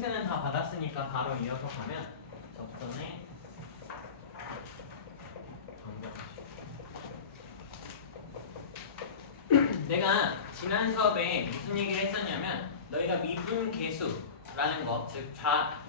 힌트는 다 받았으니까 바로 이어서 가면 접선의 방정식. 내가 지난 수업에 무슨 얘기를 했었냐면 너희가 미분계수라는 거, 즉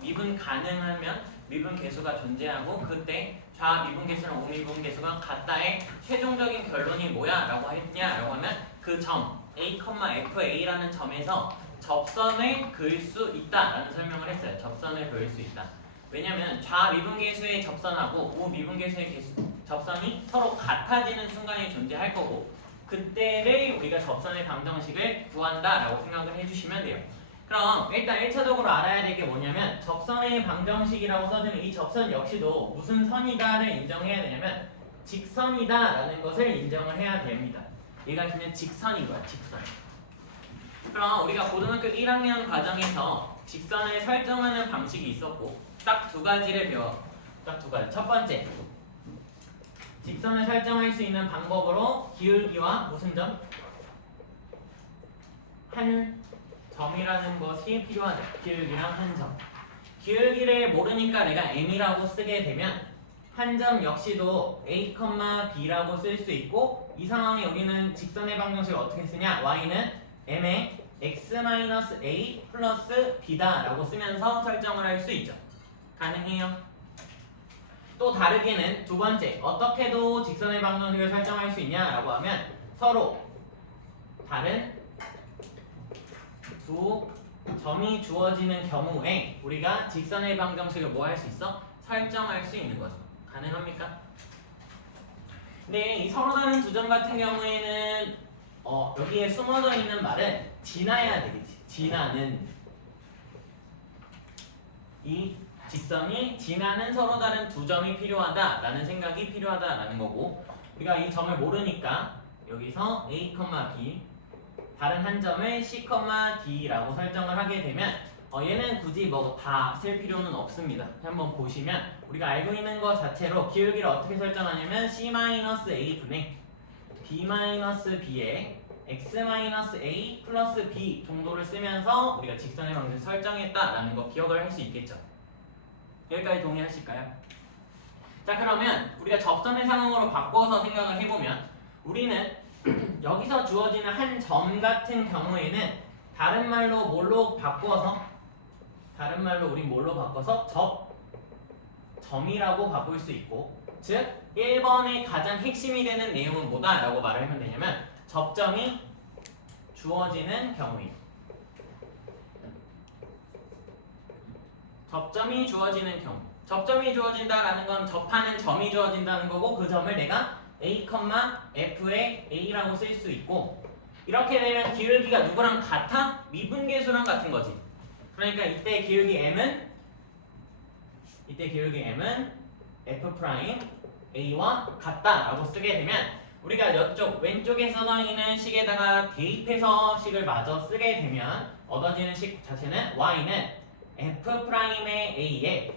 미분 가능하면 미분계수가 존재하고 그때 좌미분계수랑 우미분계수가 같다의 최종적인 결론이 뭐야? 라고 했냐라고 하면 그 점 A, FA라는 점에서 접선을 그을 수 있다라는 설명을 했어요. 접선을 그을 수 있다. 왜냐면 좌미분계수의 접선하고 우미분계수의 접선이 서로 같아지는 순간이 존재할 거고 그때를 우리가 접선의 방정식을 구한다라고 생각을 해주시면 돼요. 그럼 일단 1차적으로 알아야 될 게 뭐냐면 접선의 방정식이라고 써지는 이 접선 역시도 무슨 선이다를 인정해야 되냐면 직선이다라는 것을 인정을 해야 됩니다. 얘가 그냥 직선인 거야, 직선. 그럼 우리가 고등학교 1학년 과정에서 직선을 설정하는 방식이 있었고 딱 두 가지를 배워. 딱 두 가지. 첫 번째, 직선을 설정할 수 있는 방법으로 기울기와 무슨 점? 한 점이라는 것이 필요하죠. 기울기랑 한 점. 기울기를 모르니까 내가 m이라고 쓰게 되면 한 점 역시도 a, b라고 쓸 수 있고 이 상황에 우리는 직선의 방정식을 어떻게 쓰냐? y는 m의 x-a 플러스 b다 라고 쓰면서 설정을 할 수 있죠. 가능해요? 또 다르게는 두 번째, 어떻게도 직선의 방정식을 설정할 수 있냐라고 하면 서로 다른 두 점이 주어지는 경우에 우리가 직선의 방정식을 뭐 할 수 있어? 설정할 수 있는 거죠. 가능합니까? 근데 이 서로 다른 두 점 같은 경우에는 여기에 숨어져 있는 말은 지나야 되겠지. 지나는 이 직선이 지나는 서로 다른 두 점이 필요하다라는 생각이 필요하다라는 거고 우리가 이 점을 모르니까 여기서 A, B 다른 한 점을 C, D라고 설정을 하게 되면 얘는 굳이 뭐 다 쓸 필요는 없습니다. 한번 보시면 우리가 알고 있는 것 자체로 기울기를 어떻게 설정하냐면 C-A분의 B-B에 X-A 플러스 B 정도를 쓰면서 우리가 직선의 방정식을 설정했다라는 거 기억을 할 수 있겠죠. 여기까지 동의하실까요? 자, 그러면 우리가 접선의 상황으로 바꿔서 생각을 해보면 우리는 여기서 주어지는 한 점 같은 경우에는 다른 말로 우리 뭘로 바꿔서 점이라고 바꿀 수 있고 즉 1번의 가장 핵심이 되는 내용은 뭐다? 라고 말을 하면 되냐면 접점이 주어지는 경우입니다. 접점이 주어지는 경우. 접점이 주어진다라는 건 접하는 점이 주어진다는 거고 그 점을 내가 A, F의 A라고 쓸 수 있고 이렇게 되면 기울기가 누구랑 같아? 미분계수랑 같은 거지. 그러니까 이때 기울기 M은 F' A와 같다라고 쓰게 되면 우리가 이쪽 왼쪽에 써있는 식에다가 대입해서 식을 마저 쓰게 되면 얻어지는 식 자체는 Y는 F'의 A에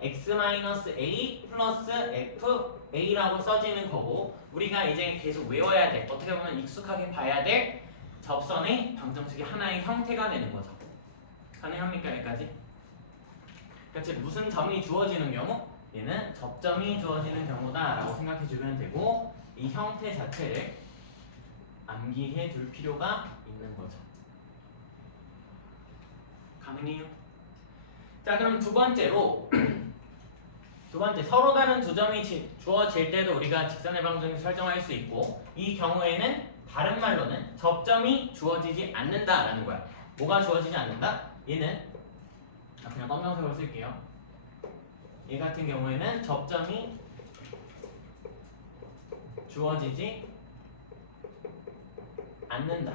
X-A 플러스 FA라고 써지는 거고 우리가 이제 계속 외워야 돼. 어떻게 보면 익숙하게 봐야 될 접선의 방정식이 하나의 형태가 되는 거죠. 가능합니까? 여기까지? 그러니까 무슨 점이 주어지는 경우? 얘는 접점이 주어지는 경우다 라고 생각해 주면 되고 이 형태 자체를 암기해 둘 필요가 있는 거죠. 가능해요? 자, 그럼 두 번째로 서로 다른 두 점이 주어질 때도 우리가 직선의 방정식을 설정할 수 있고 이 경우에는 다른 말로는 접점이 주어지지 않는다라는 거야. 뭐가 주어지지 않는다? 얘는 그냥 검정색으로 쓸게요. 얘 같은 경우에는 접점이 주어지지 않는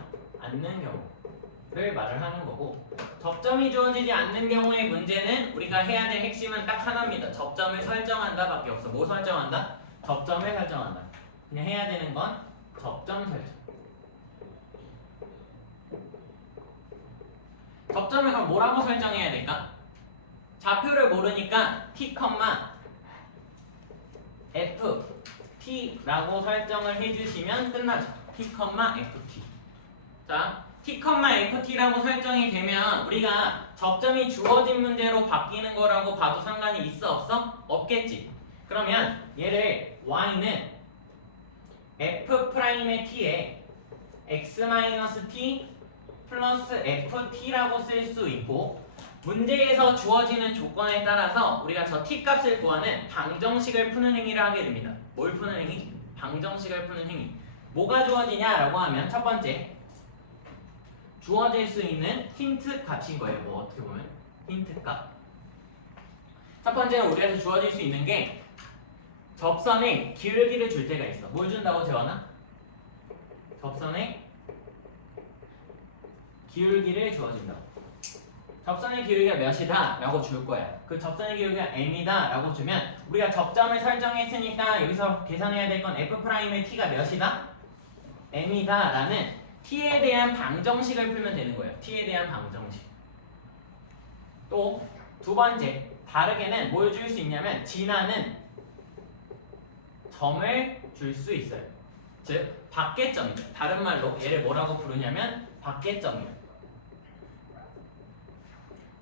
경우를 말을 하는 거고 접점이 주어지지 않는 경우의 문제는 우리가 해야 될 핵심은 딱 하나입니다. 접점을 설정한다 밖에 없어. 뭐 설정한다? 접점을 설정한다. 그냥 해야 되는 건 접점 설정. 접점을 그럼 뭐라고 설정해야 될까? 좌표를 모르니까 T, F, T라고 설정을 해주시면 끝나죠. T, FT. 자, T, FT라고 설정이 되면 우리가 접점이 주어진 문제로 바뀌는 거라고 봐도 상관이 있어 없어? 없겠지. 그러면 얘를 y는 f'의 t에 x-t 플러스 ft라고 쓸 수 있고 문제에서 주어지는 조건에 따라서 우리가 저 t 값을 구하는 방정식을 푸는 행위를 하게 됩니다. 뭘 푸는 행위? 방정식을 푸는 행위. 뭐가 주어지냐라고 하면 첫 번째 주어질 수 있는 힌트 값인 거예요. 뭐 어떻게 보면 힌트 값. 첫 번째는 우리한테 주어질 수 있는 게 접선의 기울기를 줄 때가 있어. 뭘 준다고 재원아? 접선의 기울기를 주어진다고. 접선의 기울기가 몇이다 라고 줄 거야. 그 접선의 기울기가 m이다 라고 주면 우리가 접점을 설정했으니까 여기서 계산해야 될 건 f'의 t가 몇이다? m이다 라는 t에 대한 방정식을 풀면 되는 거예요. t에 대한 방정식. 또 두 번째 다르게는 뭘 줄 수 있냐면 지나는 점을 줄 수 있어요. 즉 밖에점이죠. 다른 말로 얘를 뭐라고 부르냐면 밖에점이에요.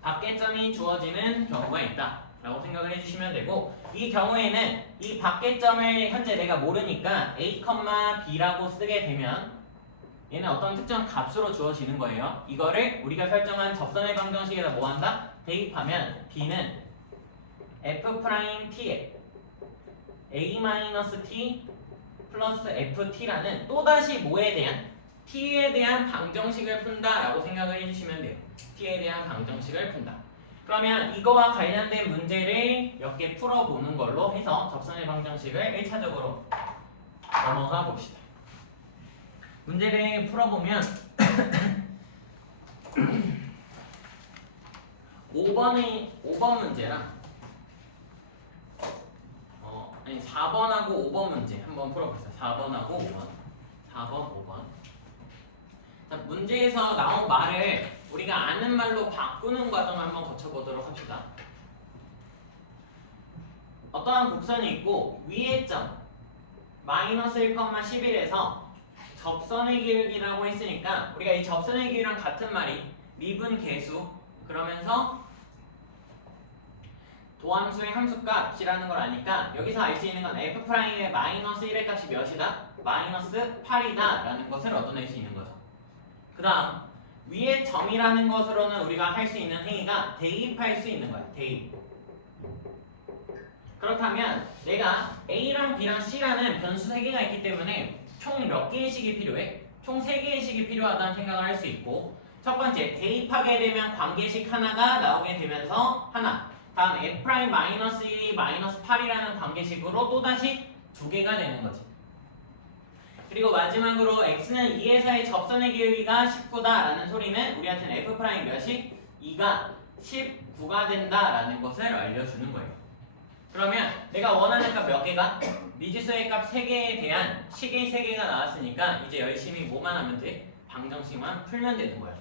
밖에점이 주어지는 경우가 있다 라고 생각을 해주시면 되고 이 경우에는 이 밖에점을 현재 내가 모르니까 a, b라고 쓰게 되면 얘는 어떤 특정 값으로 주어지는 거예요. 이거를 우리가 설정한 접선의 방정식에다 뭐 한다? 대입하면 b는 f't에 a-t 플러스 ft라는 또다시 뭐에 대한? t에 대한 방정식을 푼다라고 생각을 해주시면 돼요. t에 대한 방정식을 푼다. 그러면 이거와 관련된 문제를 몇 개 풀어보는 걸로 해서 접선의 방정식을 1차적으로 넘어가 봅시다. 문제를 풀어보면 5번 문제랑 4번하고 5번 문제 한번 풀어보세요. 4번하고 5번. 4번, 5번. 자, 문제에서 나온 말을 우리가 아는 말로 바꾸는 과정을 한번 거쳐보도록 합시다. 어떠한 곡선이 있고 위의 점 마이너스 1,11에서 접선의 기울기라고 했으니까 우리가 이 접선의 기울기랑 같은 말이 미분 계수 그러면서 도함수의 함수값이라는 걸 아니까 여기서 알 수 있는 건 f'의 마이너스 1의 값이 몇이다? 마이너스 8이다 라는 것을 얻어낼 수 있는 거죠. 그 다음 위의 점이라는 것으로는 우리가 할 수 있는 행위가 대입할 수 있는 거야. 대입. 그렇다면 내가 A랑 B랑 C라는 변수 3개가 있기 때문에 총 몇 개의 식이 필요해? 총 3개의 식이 필요하다는 생각을 할 수 있고 첫 번째 대입하게 되면 관계식 하나가 나오게 되면서 하나 다음 f'-1이 -8이라는 관계식으로 또다시 2개가 되는 거지. 그리고 마지막으로 x는 2에서의 접선의 기울기가 19다라는 소리는 우리한테는 f' 몇이? 2가 19가 된다라는 것을 알려주는 거예요. 그러면 내가 원하는 값 몇 개가? 미지수의 값 3개에 대한 식의 3개가 나왔으니까 이제 열심히 뭐만 하면 돼? 방정식만 풀면 되는 거야.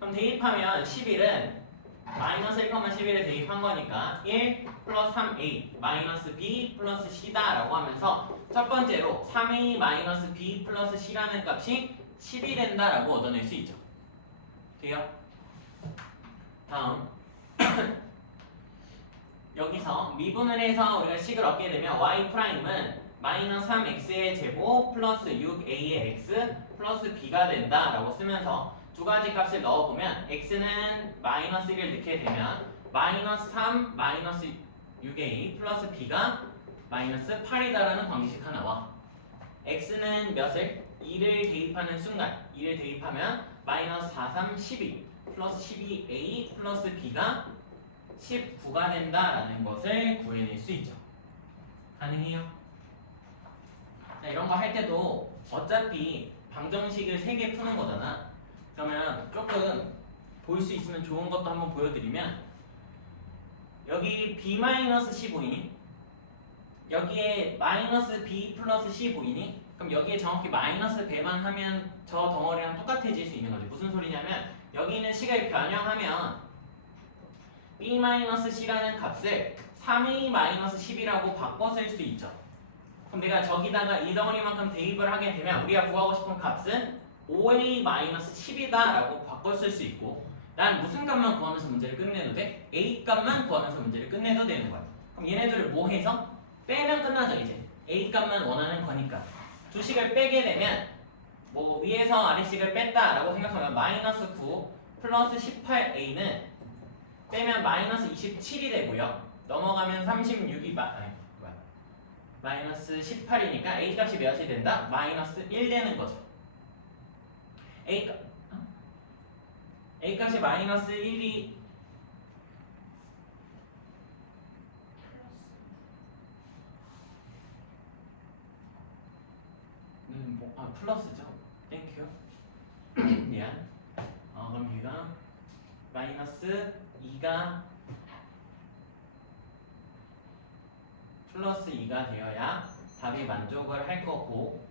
그럼 대입하면 11은 마이너스 1,11을 대입한 거니까 1 플러스 3a 마이너스 b 플러스 c다 라고 하면서 첫 번째로 3a 마이너스 b 플러스 c라는 값이 10이 된다 라고 얻어낼 수 있죠. 돼요? 다음 여기서 미분을 해서 우리가 식을 얻게 되면 y''은 마이너스 3x의 제곱 플러스 6a의 x 플러스 b가 된다 라고 쓰면서 두 가지 값을 넣어보면 x는 마이너스 1을 넣게 되면 마이너스 3 마이너스 6a 플러스 b가 마이너스 8이다라는 관계식 하나와 x는 몇을? 2를 대입하는 순간 2를 대입하면 마이너스 4, 3, 12 플러스 12a 플러스 b가 19가 된다라는 것을 구해낼 수 있죠. 가능해요? 자, 이런 거 할 때도 어차피 방정식을 3개 푸는 거잖아. 그러면 조금 볼 수 있으면 좋은 것도 한번 보여드리면 여기 b-c 보이니? 여기에 마이너스 b 플러스 c 보이니? 그럼 여기에 정확히 마이너스 배만 하면 저 덩어리랑 똑같아질 수 있는 거죠. 무슨 소리냐면 여기 있는 식을 변형하면 b-c라는 값을 3a-10이라고 바꿔 쓸 수 있죠. 그럼 내가 저기다가 이 덩어리만큼 대입을 하게 되면 우리가 구하고 싶은 값은 5a-10이다 라고 바꿔 쓸 수 있고 난 무슨 값만 구하면서 문제를 끝내도 돼? A 값만 구하면서 문제를 끝내도 되는 거야. 그럼 얘네들을 뭐 해서? 빼면 끝나죠 이제. A 값만 원하는 거니까. 두 식을 빼게 되면 뭐 위에서 아래식을 뺐다라고 생각하면 마이너스 9 플러스 18A는 빼면 마이너스 27이 되고요. 넘어가면 36이 마이너스 18이니까 A 값이 몇이 된다? 마이너스 1 되는 거죠. A 값이 마이너스 1이 플러스죠. 땡큐. 미안. 그럼 얘가 마이너스 2가 플러스 2가 되어야 답이 만족을 할 거고,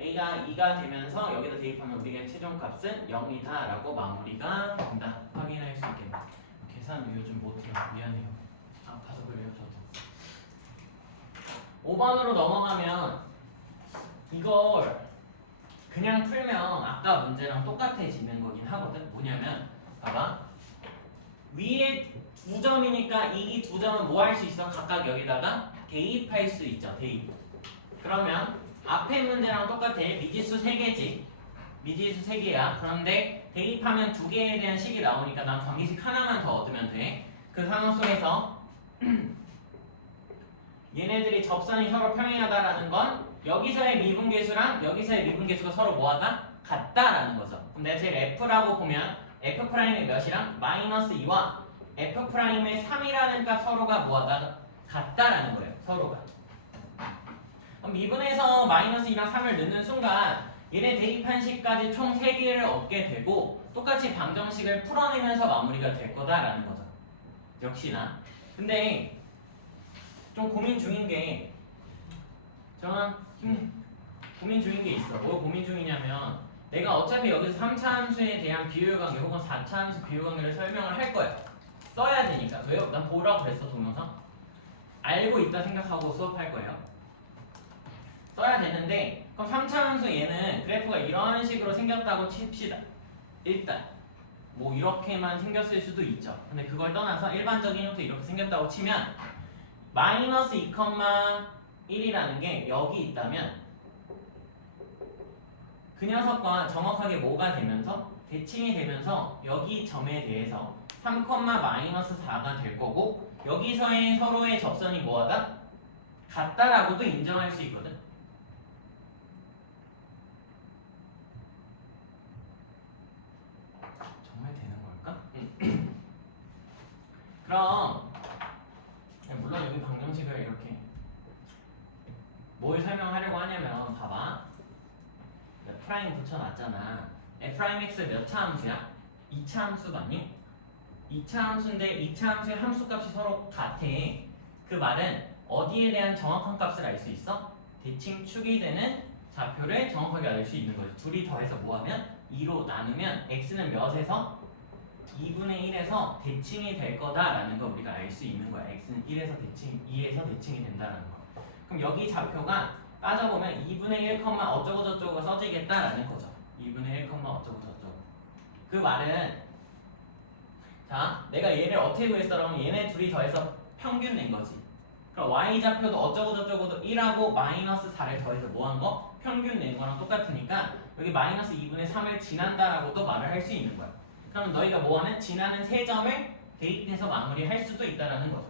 A가 2가 되면서 여기다 대입하면 우리가 최종값은 0이다 라고 마무리가 된다. 확인할 수 있게. 계산 요즘 못해요. 미안해요. 아파서 그래요 저도. 5번으로 넘어가면 이걸 그냥 풀면 아까 문제랑 똑같아지는 거긴 하거든. 뭐냐면 봐봐. 위에 2점이니까 이 2점은 뭐 할 수 있어? 각각 여기다가 대입할 수 있죠. 대입. 그러면 앞에 문제랑 똑같아. 미지수 3개지. 미지수 3개야. 그런데 대입하면 2개에 대한 식이 나오니까 난 관계식 하나만 더 얻으면 돼. 그 상황 속에서 얘네들이 접선이 서로 평행하다라는 건 여기서의 미분계수랑 여기서의 미분계수가 서로 뭐하다? 같다라는 거죠. 그럼 내가 제일 F라고 보면 F'의 몇이랑 마이너스 2와 F'의 3이라는 값 서로가 뭐하다? 같다라는 거예요. 서로가. 그럼 미분에서 마이너스 2랑 3을 넣는 순간 얘네 대입한 식까지 총 3개를 얻게 되고 똑같이 방정식을 풀어내면서 마무리가 될 거다라는 거죠. 역시나. 근데 좀 고민 중인 게 고민 중인 게 있어. 뭐 고민 중이냐면 내가 어차피 여기서 3차 함수에 대한 비율관계 혹은 4차 함수 비율관계를 설명을 할 거야. 써야 되니까. 왜요? 난 보라고 그랬어 동영상. 알고 있다 생각하고 수업할 거예요. 써야 되는데 그럼 3차 함수 얘는 그래프가 이런 식으로 생겼다고 칩시다. 일단 뭐 이렇게만 생겼을 수도 있죠. 근데 그걸 떠나서 일반적인 형태 이렇게 생겼다고 치면 마이너스 2,1이라는 게 여기 있다면 그 녀석과 정확하게 뭐가 되면서 대칭이 되면서 여기 점에 대해서 3, 마이너스 4가 될 거고 여기서의 서로의 접선이 뭐하다? 같다라고도 인정할 수 있거든. 정말 되는 걸까? 그럼 물론 여기 방정식을 이렇게 뭘 설명하려고 하냐면 봐봐. 프라임 붙여놨잖아. F'X 몇 차 함수야? 2차 함수 맞니? 2차 함수인데 2차 함수의 함수값이 서로 같아. 그 말은 어디에 대한 정확한 값을 알 수 있어? 대칭축이 되는 좌표를 정확하게 알 수 있는 거지. 둘이 더해서 뭐하면? 2로 나누면 x는 몇에서? 2분의 1에서 대칭이 될 거다라는 걸 우리가 알 수 있는 거야. x는 1에서 대칭, 2에서 대칭이 된다는 거. 그럼 여기 좌표가 따져보면 2분의 1, 어쩌고 저쩌고가 써지겠다라는 거죠. 2분의 1, 어쩌고 저쩌고. 그 말은 자, 내가 얘를 어떻게 구했어라면 얘네 둘이 더해서 평균 낸 거지. 그럼 y좌표도 어쩌고 저쩌고도 1하고 마이너스 4를 더해서 뭐 한 거? 평균 낸 거랑 똑같으니까 여기 마이너스 2분의 3을 지난다라고도 말을 할 수 있는 거야. 그럼 너희가 뭐하면 지나는 세 점을 대입해서 마무리할 수도 있다라는 거죠.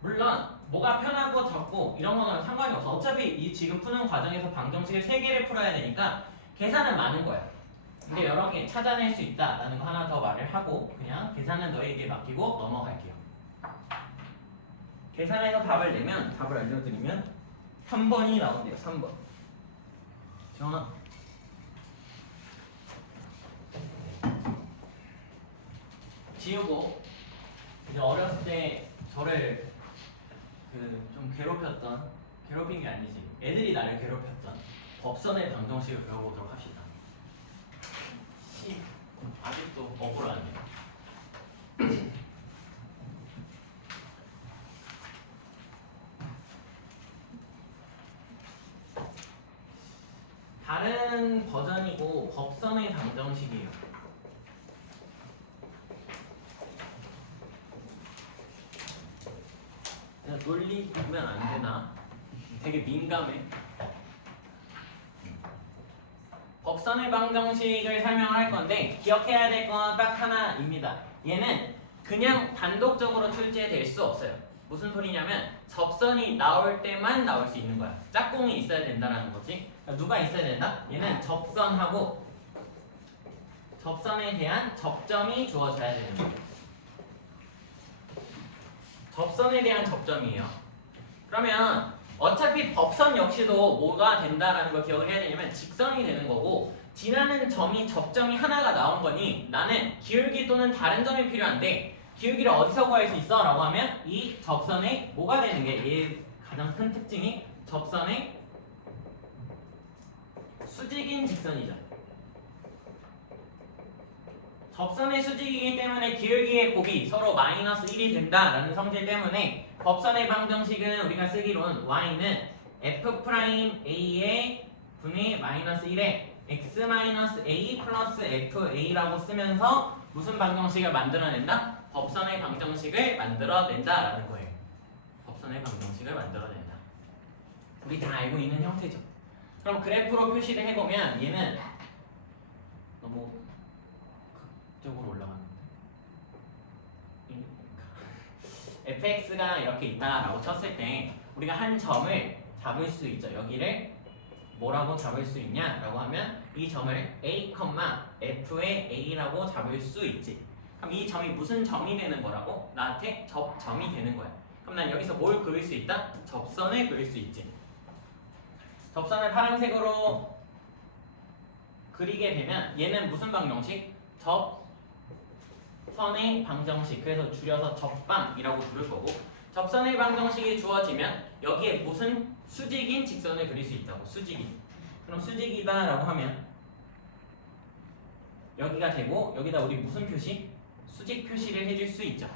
물론 뭐가 편하고 적고 이런 거는 상관이 없어. 어차피 이 지금 푸는 과정에서 방정식을 3개를 풀어야 되니까 계산은 많은 거야. 근데 여러 개 찾아낼 수 있다라는 거 하나 더 말을 하고 그냥 계산은 너희에게 맡기고 넘어갈게요. 계산해서 답을 내면 답을 알려드리면 3번이 나온대요. 3번. 정아. 지우고 이제 어렸을 때 저를 좀 괴롭힌 게 아니지. 애들이 나를 괴롭혔던 법선의 방정식을 배워보도록 합시다. 아직도 억울하네요. 다른 버전이고 법선의 방정식이에요. 놀리면 안 되나? 되게 민감해. 법선의 방정식을 설명할 건데 기억해야 될 건 딱 하나입니다. 얘는 그냥 단독적으로 출제될 수 없어요. 무슨 소리냐면 접선이 나올 때만 나올 수 있는 거야. 짝꿍이 있어야 된다라는 거지. 그러니까 누가 있어야 된다? 얘는 접선하고 접선에 대한 접점이 주어져야 되는 거예요. 접선에 대한 접점이에요. 그러면 어차피 법선 역시도 뭐가 된다라는 걸 기억을 해야 되냐면 직선이 되는 거고 지나는 점이 접점이 하나가 나온 거니 나는 기울기 또는 다른 점이 필요한데 기울기를 어디서 구할 수 있어? 라고 하면 이 접선의 뭐가 되는 게 얘 가장 큰 특징이 접선의 수직인 직선이죠. 접선의 수직이기 때문에 기울기의 곱이 서로 마이너스 1이 된다라는 성질 때문에 법선의 방정식은 우리가 쓰기로는 y는 f'a의 분의 마이너스 1에 x-a 플러스 fa라고 쓰면서 무슨 방정식을 만들어낸다? 법선의 방정식을 만들어낸다라는 거예요. 법선의 방정식을 만들어낸다. 우리 다 알고 있는 형태죠. 그럼 그래프로 표시를 해보면 얘는 너무 극적으로 올라가는데 fx가 이렇게 있다라고 쳤을 때 우리가 한 점을 잡을 수 있죠. 여기를 뭐라고 잡을 수 있냐라고 하면 이 점을 a, f의 a라고 잡을 수 있지. 그럼 이 점이 무슨 점이 되는 거라고? 나한테 접점이 되는 거야. 그럼 난 여기서 뭘 그릴 수 있다? 접선을 그릴 수 있지. 접선을 파란색으로 그리게 되면 얘는 무슨 방정식? 접선의 방정식. 그래서 줄여서 접방이라고 부를 거고 접선의 방정식이 주어지면 여기에 무슨 수직인 직선을 그릴 수 있다고. 수직인. 그럼 수직이다라고 하면 여기가 되고 여기다 우리 무슨 표시? 수직 표시를 해줄 수 있죠.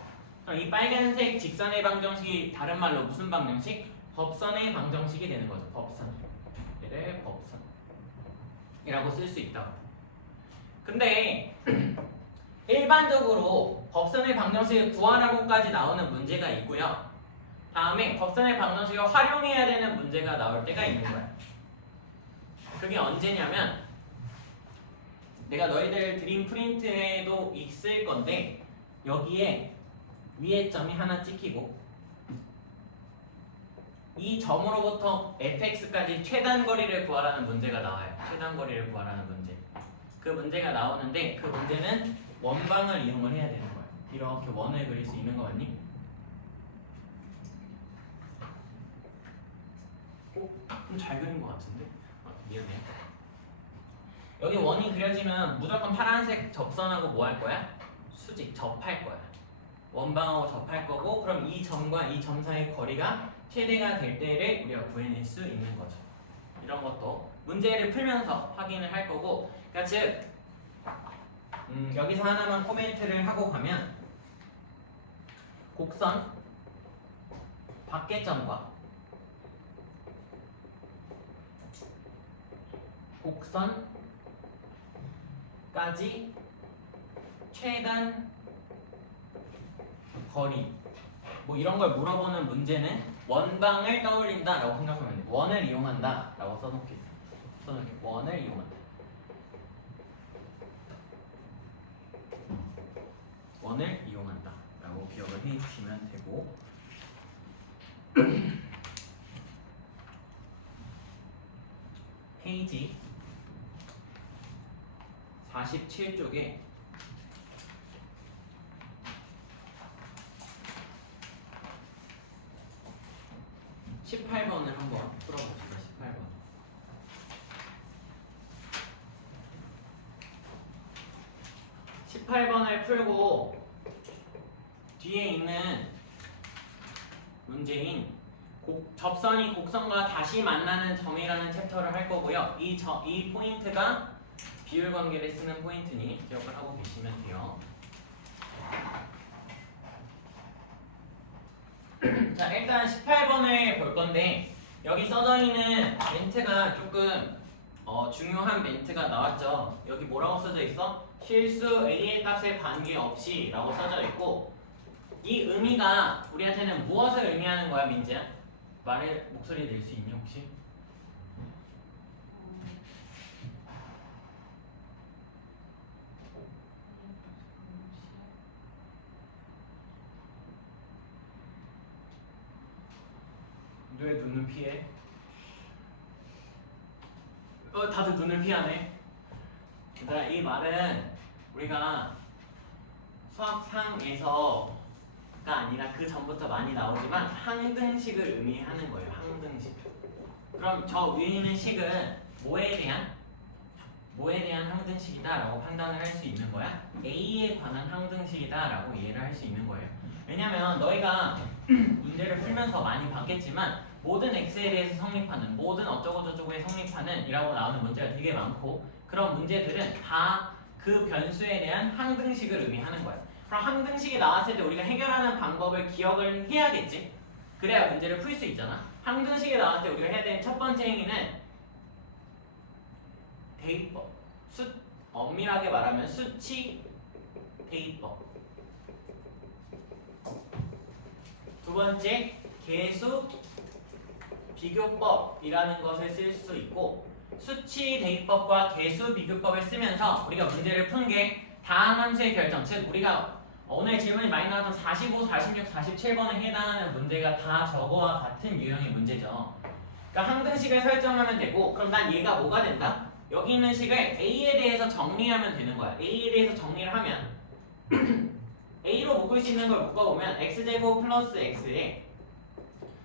그럼 이 빨간색 직선의 방정식이 다른 말로 무슨 방정식? 법선의 방정식이 되는 거죠. 법선. 얘를 법선이라고 쓸 수 있다고. 근데 일반적으로 법선의 방정식을 구하라고까지 나오는 문제가 있고요. 다음에 법선의 방정식을 활용해야 되는 문제가 나올 때가 있는 거야. 그게 언제냐면 내가 너희들 드림 프린트에도 있을 건데 여기에 위에 점이 하나 찍히고 이 점으로부터 fx까지 최단 거리를 구하라는 문제가 나와요. 최단 거리를 구하라는 문제. 그 문제가 나오는데 그 문제는 원방을 이용을 해야 되는 거야. 이렇게 원을 그릴 수 있는 거 같니? 좀 잘 그린 것 같은데? 미안해. 여기 원이 그려지면 무조건 파란색 접선하고 뭐 할 거야? 수직, 접할 거야. 원방하고 접할 거고 그럼 이 점과 이 점 사이의 거리가 최대가 될 때를 우리가 구해낼 수 있는 거죠. 이런 것도 문제를 풀면서 확인을 할 거고 그러니까 즉 여기서 하나만 코멘트를 하고 가면 곡선 밖의 점과 곡선까지 최단 거리 뭐 이런 걸 물어보는 문제는 원방을 떠올린다 라고 생각하면 돼. 원을 이용한다 라고 써놓게. 원을 이용한다. 원을 이용한다 라고 기억을 해주시면 되고 페이지 47쪽에 18번을 한번 풀어봅시다. 18번. 18번을 풀고 뒤에 있는 문제인 접선이 곡선과 다시 만나는 점이라는 챕터를 할 거고요. 이 포인트가 비율 관계를 쓰는 포인트니 기억을 하고 계시면 돼요. 자, 일단 18번을 볼 건데 여기 써져 있는 멘트가 조금 중요한 멘트가 나왔죠. 여기 뭐라고 써져 있어? 실수 A의 값에 관계없이 라고 써져 있고 이 의미가 우리한테는 무엇을 의미하는 거야, 민지야? 목소리 낼 수 있니 혹시? 왜 눈을 피해? 다들 눈을 피하네. 그러니까 이 말은 우리가 수학상에서가 아니라 그 전부터 많이 나오지만 항등식을 의미하는 거예요. 항등식. 그럼 저 위에 있는 식은 뭐에 대한 항등식이다라고 판단을 할 수 있는 거야? A에 관한 항등식이다라고 이해를 할 수 있는 거예요. 왜냐면 너희가 문제를 풀면서 많이 봤겠지만 모든 x에 대해서 성립하는 모든 어쩌고저쩌고에 성립하는 이라고 나오는 문제가 되게 많고 그런 문제들은 다 그 변수에 대한 항등식을 의미하는 거예요. 그럼 항등식이 나왔을 때 우리가 해결하는 방법을 기억을 해야겠지? 그래야 문제를 풀 수 있잖아. 항등식이 나왔을 때 우리가 해야 되는 첫 번째 행위는 대입법. 엄밀하게 말하면 수치 대입법. 두 번째, 계수 비교법이라는 것을 쓸 수 있고 수치 대입법과 계수 비교법을 쓰면서 우리가 문제를 푼 게 다항 함수의 결정, 즉 우리가 오늘 질문이 많이 나왔던 45, 46, 47번에 해당하는 문제가 다 저거와 같은 유형의 문제죠. 그러니까 항등식을 설정하면 되고 그럼 난 얘가 뭐가 된다? 여기 있는 식을 A에 대해서 정리하면 되는 거야. A에 대해서 정리를 하면 A로 묶을 수 있는 걸 묶어보면 x제곱 플러스 x에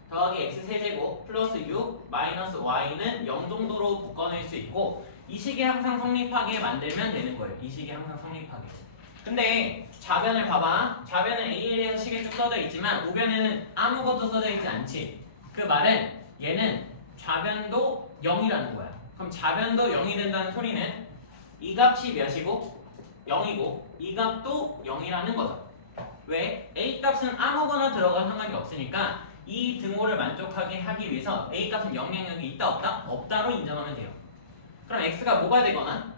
더하기 x세제곱 플러스 6 마이너스 y는 0 정도로 묶어낼 수 있고 이 식이 항상 성립하게 만들면 되는 거예요. 이 식이 항상 성립하게. 근데 좌변을 봐봐. 좌변은 A에 대해서 식이 쭉 써져 있지만 우변에는 아무것도 써져 있지 않지. 그 말은 얘는 좌변도 0이라는 거야. 그럼 좌변도 0이 된다는 소리는 이 값이 몇이고 0이고 이 값도 0이라는 거죠. 왜? A 값은 아무거나 들어가 상관이 없으니까 이 등호를 만족하게 하기 위해서 A 값은 영향력이 있다 없다? 없다로 인정하면 돼요. 그럼 x가 뭐가 되거나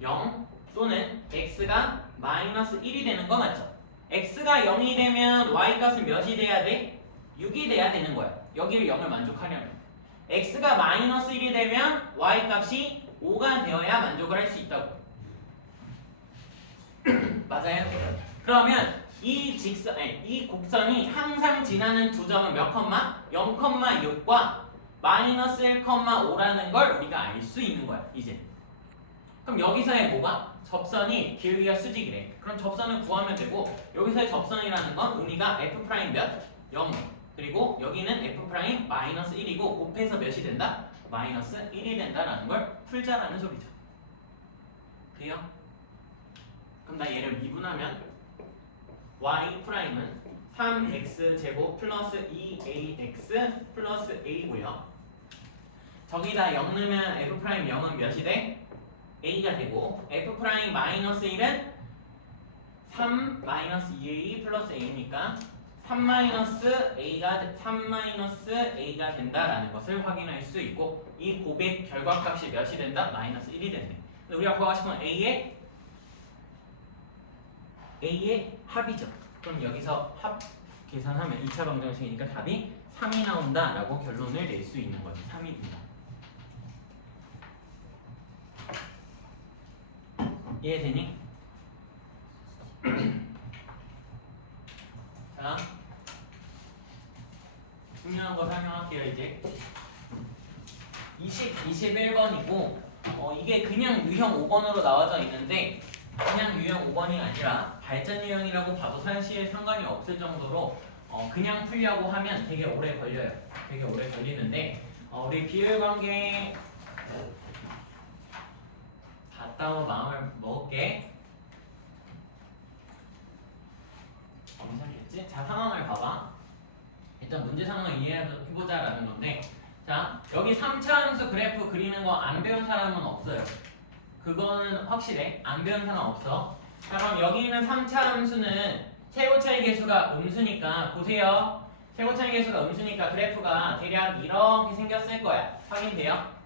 0 또는 x가 마이너스 1이 되는 거 맞죠? x가 0이 되면 y 값은 몇이 돼야 돼? 6이 돼야 되는 거야. 여기를 0을 만족하려면 x가 마이너스 1이 되면 y 값이 5가 되어야 만족을 할 수 있다고. 맞아요? 그러면 이 곡선이 항상 지나는 두 점은 몇 컴마? 0,6과 마이너스 1,5라는 걸 우리가 알 수 있는 거야, 이제. 그럼 여기서의 뭐가? 접선이 길기가 수직이래. 그럼 접선을 구하면 되고 여기서의 접선이라는 건 의미가 f' 몇? 0. 그리고 여기는 f' 마이너스 1이고 곱해서 몇이 된다? 마이너스 1이 된다라는 걸 풀자라는 소리죠. 돼요? 그럼 나 얘를 미분하면 y' 3x제곱 플러스 2ax 플러스 a고요. 저기다 0 넣으면 f' 0은 몇이 돼? a가 되고 f' 마이너스 1은 3 마이너스 2a 플러스 a니까 3 마이너스 a가 된다라는 것을 확인할 수 있고 이 고백 결과값이 몇이 된다? 마이너스 1이 된대. 근데 우리가 구하고 싶은 A의 합이죠. 그럼 여기서 합 계산하면 2차 방정식이니까 답이 3이 나온다라고 결론을 낼 수 있는 거죠. 3입니다. 이해되니? 자, 중요한 거 설명할게요. 이제 21번이고 이게 그냥 유형 5번으로 나와져 있는데 그냥 유형 5번이 아니라 발전 유형이라고 봐도 사실 상관이 없을 정도로 그냥 풀려고 하면 되게 오래 걸려요. 되게 오래 걸리는데 우리 비율관계 봤다고 마음을 먹을게. 괜찮겠지? 자, 상황을 봐봐. 일단 문제 상황을 이해해보자라는 건데 자, 여기 3차 함수 그래프 그리는 거 안 배운 사람은 없어요. 그거는 확실해. 안 배운 사람 없어. 자, 그럼 여기 있는 3차 함수는 최고차이 계수가 음수니까 보세요. 최고차이 계수가 음수니까 그래프가 대략 이렇게 생겼을 거야. 확인돼요?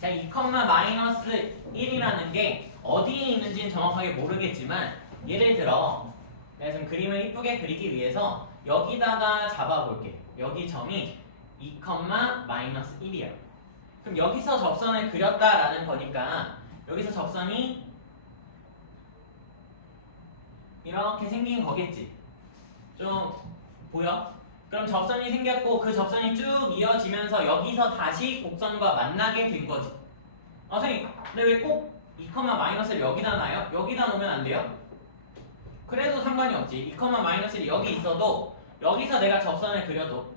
자, 2, 마이너스 1이라는 게 어디에 있는지는 정확하게 모르겠지만 예를 들어 내가 지금 그림을 이쁘게 그리기 위해서 여기다가 잡아볼게. 여기 점이 2, 마이너스 1이야. 그럼 여기서 접선을 그렸다라는 거니까 여기서 접선이 이렇게 생긴 거겠지. 좀 보여? 그럼 접선이 생겼고 그 접선이 쭉 이어지면서 여기서 다시 곡선과 만나게 된 거지. 선생님, 근데 왜 꼭 2, 마이너스를 여기다 놔요? 여기다 놓으면 안 돼요? 그래도 상관이 없지. 2, 마이너스를 여기 있어도 여기서 내가 접선을 그려도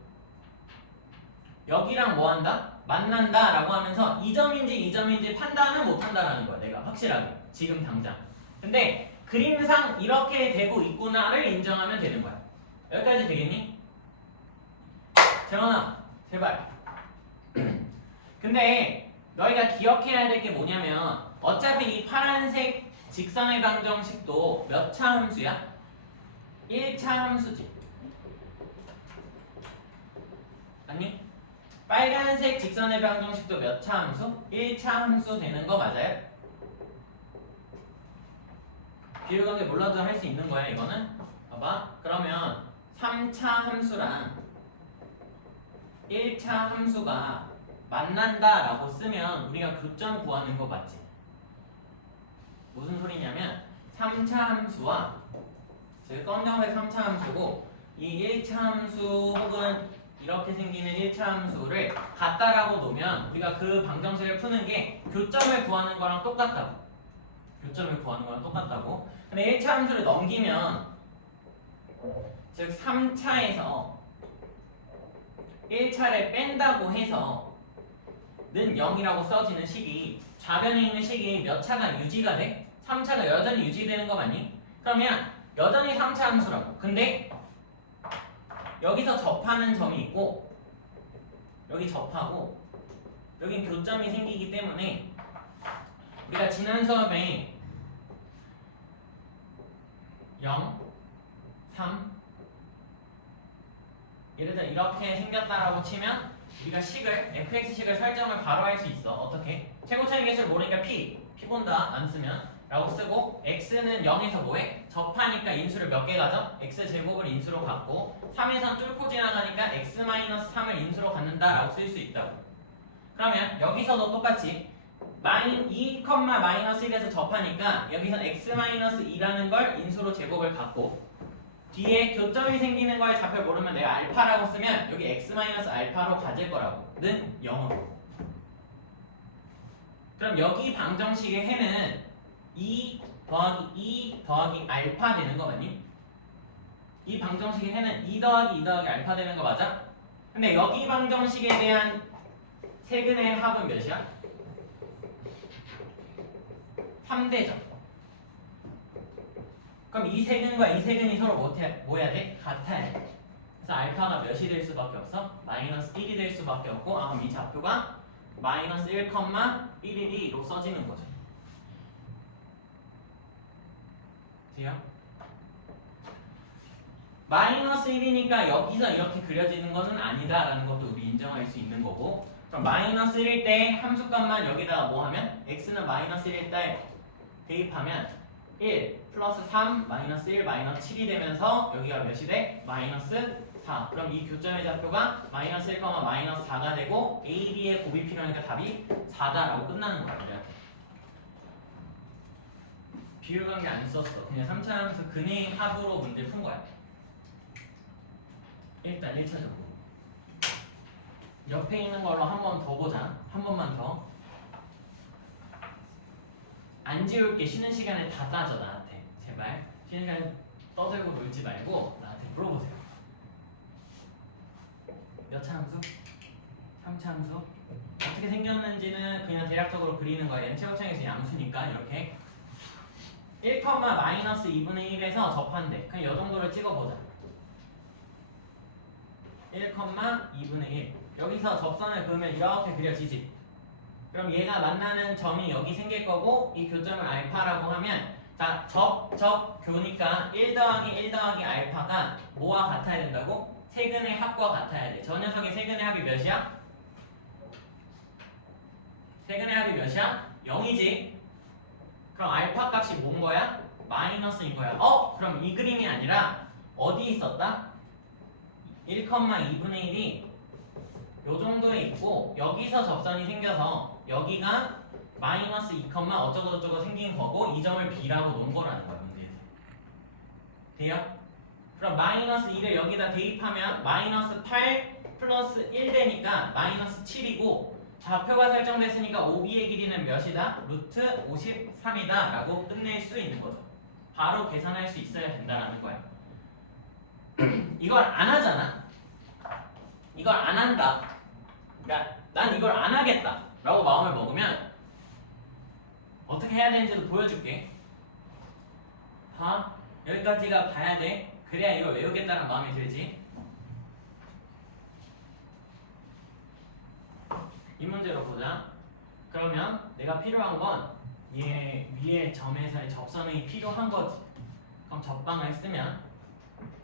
여기랑 뭐 한다? 만난다 라고 하면서 이 점인지 이 점인지 판단은 못 한다라는 거야. 내가 확실하게 지금 당장. 근데 그림상 이렇게 되고 있구나를 인정하면 되는 거야. 여기까지 되겠니? 재원아 제발. 근데 너희가 기억해야 될 게 뭐냐면 어차피 이 파란색 직선의 방정식도 몇 차 함수야? 1차 함수지. 아니? 빨간색 직선의 방정식도 몇 차 함수? 1차 함수 되는 거 맞아요? 비율관계 몰라도 할 수 있는 거야 이거는? 봐봐. 그러면 3차 함수랑 1차 함수가 만난다 라고 쓰면 우리가 교점 구하는 거 맞지? 무슨 소리냐면 3차 함수와 즉 검정색 3차 함수고 이 1차 함수 혹은 이렇게 생기는 1차 함수를 같다라고 놓으면 우리가 그 방정식을 푸는 게 교점을 구하는 거랑 똑같다고. 교점을 구하는 거랑 똑같다고. 근데 1차 함수를 넘기면 즉 3차에서 1차를 뺀다고 해서 는 0이라고 써지는 식이 좌변에 있는 식이 몇 차가 유지가 돼? 3차가 여전히 유지되는 거 맞니? 그러면 여전히 3차 함수라고. 근데 여기서 접하는 점이 있고 여기 접하고 여긴 교점이 생기기 때문에 우리가 지난 수업에 0, 3 예를 들어 이렇게 생겼다라고 치면 우리가 식을 fx식을 설정을 바로 할 수 있어. 어떻게? 최고차의 개수를 모르니까 p 본다 안 쓰면 라고 쓰고 x는 0에서 뭐해? 접하니까 인수를 몇 개 가져? x제곱을 인수로 갖고 3에선 뚫고 지나가니까 x-3을 인수로 갖는다 라고 쓸 수 있다고. 그러면 여기서도 똑같이 2, 마이너스 1에서 접하니까 여기선 x-2라는 걸 인수로 제곱을 갖고 뒤에 교점이 생기는 거에 좌표 모르면 내가 알파라고 쓰면 여기 x-알파로 가질 거라고 는 0으로. 그럼 여기 방정식의 해는 2 더하기 2 더하기 알파 되는 거 맞니? 이 방정식의 해는 2 더하기 2 더하기 알파 되는 거 맞아? 근데 여기 방정식에 대한 세근의 합은 몇이야? 3대죠. 그럼 이 세근과 이 세근이 서로 뭐 해야 돼? 같아야 돼. 그래서 알파가 몇이 될 수밖에 없어? 마이너스 1이 될 수밖에 없고 그럼 이 좌표가 마이너스 1, 112로 써지는 거죠. 돼요? 마이너스 1이니까 여기서 이렇게 그려지는 것은 아니다라는 것도 우리 인정할 수 있는 거고 그럼 마이너스 1일 때 함수값만 여기다가 뭐 하면? x는 마이너스 1일 때 대입하면 1 플러스 3 마이너스 1 마이너스 7이 되면서 여기가 몇이 돼? 마이너스 4. 그럼 이 교점의 좌표가 마이너스 1, 마이너스 4가 되고 A, B의 곱이 필요하니까 답이 4다라고 끝나는 거야. 그래. 비율관계 안 썼어. 그냥 3차 함수 근의 합으로 문제 푼 거야. 일단 1차적으로. 옆에 있는 걸로 한 번 더 보자. 한 번만 더. 안 지울게. 쉬는 시간에 다 따져 나한테. 제발. 쉬는 시간에 떠들고 놀지 말고 나한테 물어보세요. 몇 차 함수? 3차 함수? 어떻게 생겼는지는 그냥 대략적으로 그리는 거야. 얘는 최고차에서 양수니까 이렇게 1, 마이너스 2분의 1에서 접한대. 그냥 이 정도를 찍어보자. 1, 2분의 1 여기서 접선을 그으면 이렇게 그려지지. 그럼 얘가 만나는 점이 여기 생길 거고 이 교점을 알파라고 하면 자, 교니까 1 더하기 1 더하기 알파가 뭐와 같아야 된다고? 세근의 합과 같아야 돼. 저 녀석의 세근의 합이 몇이야? 세근의 합이 몇이야? 0이지. 그럼 알파 값이 뭔 거야? 마이너스인 거야. 그럼 이 그림이 아니라 어디 있었다? 1,2분의 1이 요 정도에 있고 여기서 접선이 생겨서 여기가 마이너스 2, 어쩌고저쩌고 생긴 거고 이 점을 B라고 놓은 거라는 거야 문제에서. 돼요? 그럼 마이너스 2를 여기다 대입하면 마이너스 8 플러스 1 되니까 마이너스 7이고 좌표가 설정됐으니까 OB의 길이는 몇이다? 루트 53이다 라고 끝낼 수 있는 거죠. 바로 계산할 수 있어야 된다라는 거야. 이걸 안 하잖아. 이걸 안 한다. 그러니까 난 이걸 안 하겠다 라고 마음을 먹으면 어떻게 해야 되는지도 보여줄게. 봐. 여기까지가 봐야 돼. 그래야 이걸 외우겠다는 마음이 들지. 이 문제로 보자. 그러면 내가 필요한 건 얘 위에 점에서의 접선이 필요한 거지. 그럼 접방을 쓰면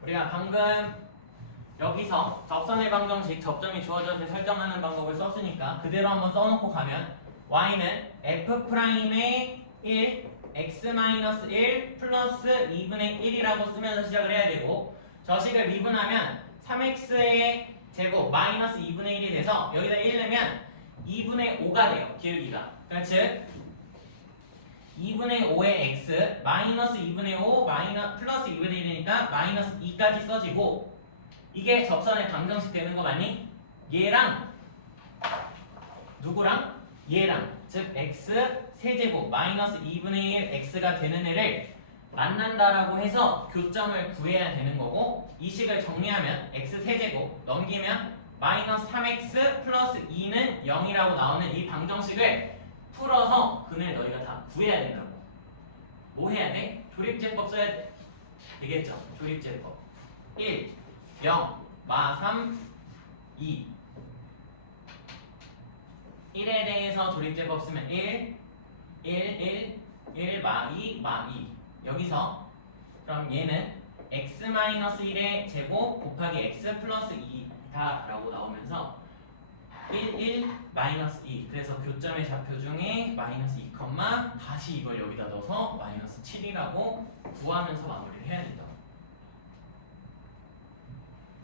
우리가 방금 여기서 접선의 방정식 접점이 주어질 때 설정하는 방법을 썼으니까 그대로 한번 써놓고 가면 y는 f'의 1 x-1 플러스 2분의 1이라고 쓰면서 시작을 해야 되고 저식을 미분하면 3x의 제곱 마이너스 2분의 1이 돼서 여기다 1 넣으면 2분의 5가 돼요. 기울기가. 그러니까 즉 2분의 5의 x 마이너스 2분의 5 플러스 2분의 1이니까 마이너스 2까지 써지고 이게 접선의 방정식 되는 거 맞니? 얘랑 누구랑? 얘랑 즉 x 세제곱 마이너스 2분의 1 x가 되는 애를 만난다라고 해서 교점을 구해야 되는 거고 이 식을 정리하면 x 세제곱 넘기면 마이너스 3x 플러스 2는 0이라고 나오는 이 방정식을 풀어서 그늘 너희가 다 구해야 된다고. 뭐 해야 돼? 조립제법 써야 돼. 되겠죠? 조립제법 1, 0, 마 3, 2 1에 대해서 조립제법 쓰면 1, 1, 마 2, 마 2 여기서 그럼 얘는 x-1의 제곱 곱하기 x 플러스 2다 라고 나오면서 1, 마이너스 2 그래서 교점의 좌표 중에 마이너스 2, 다시 이걸 여기다 넣어서 마이너스 7이라고 구하면서 마무리를 해야 된다.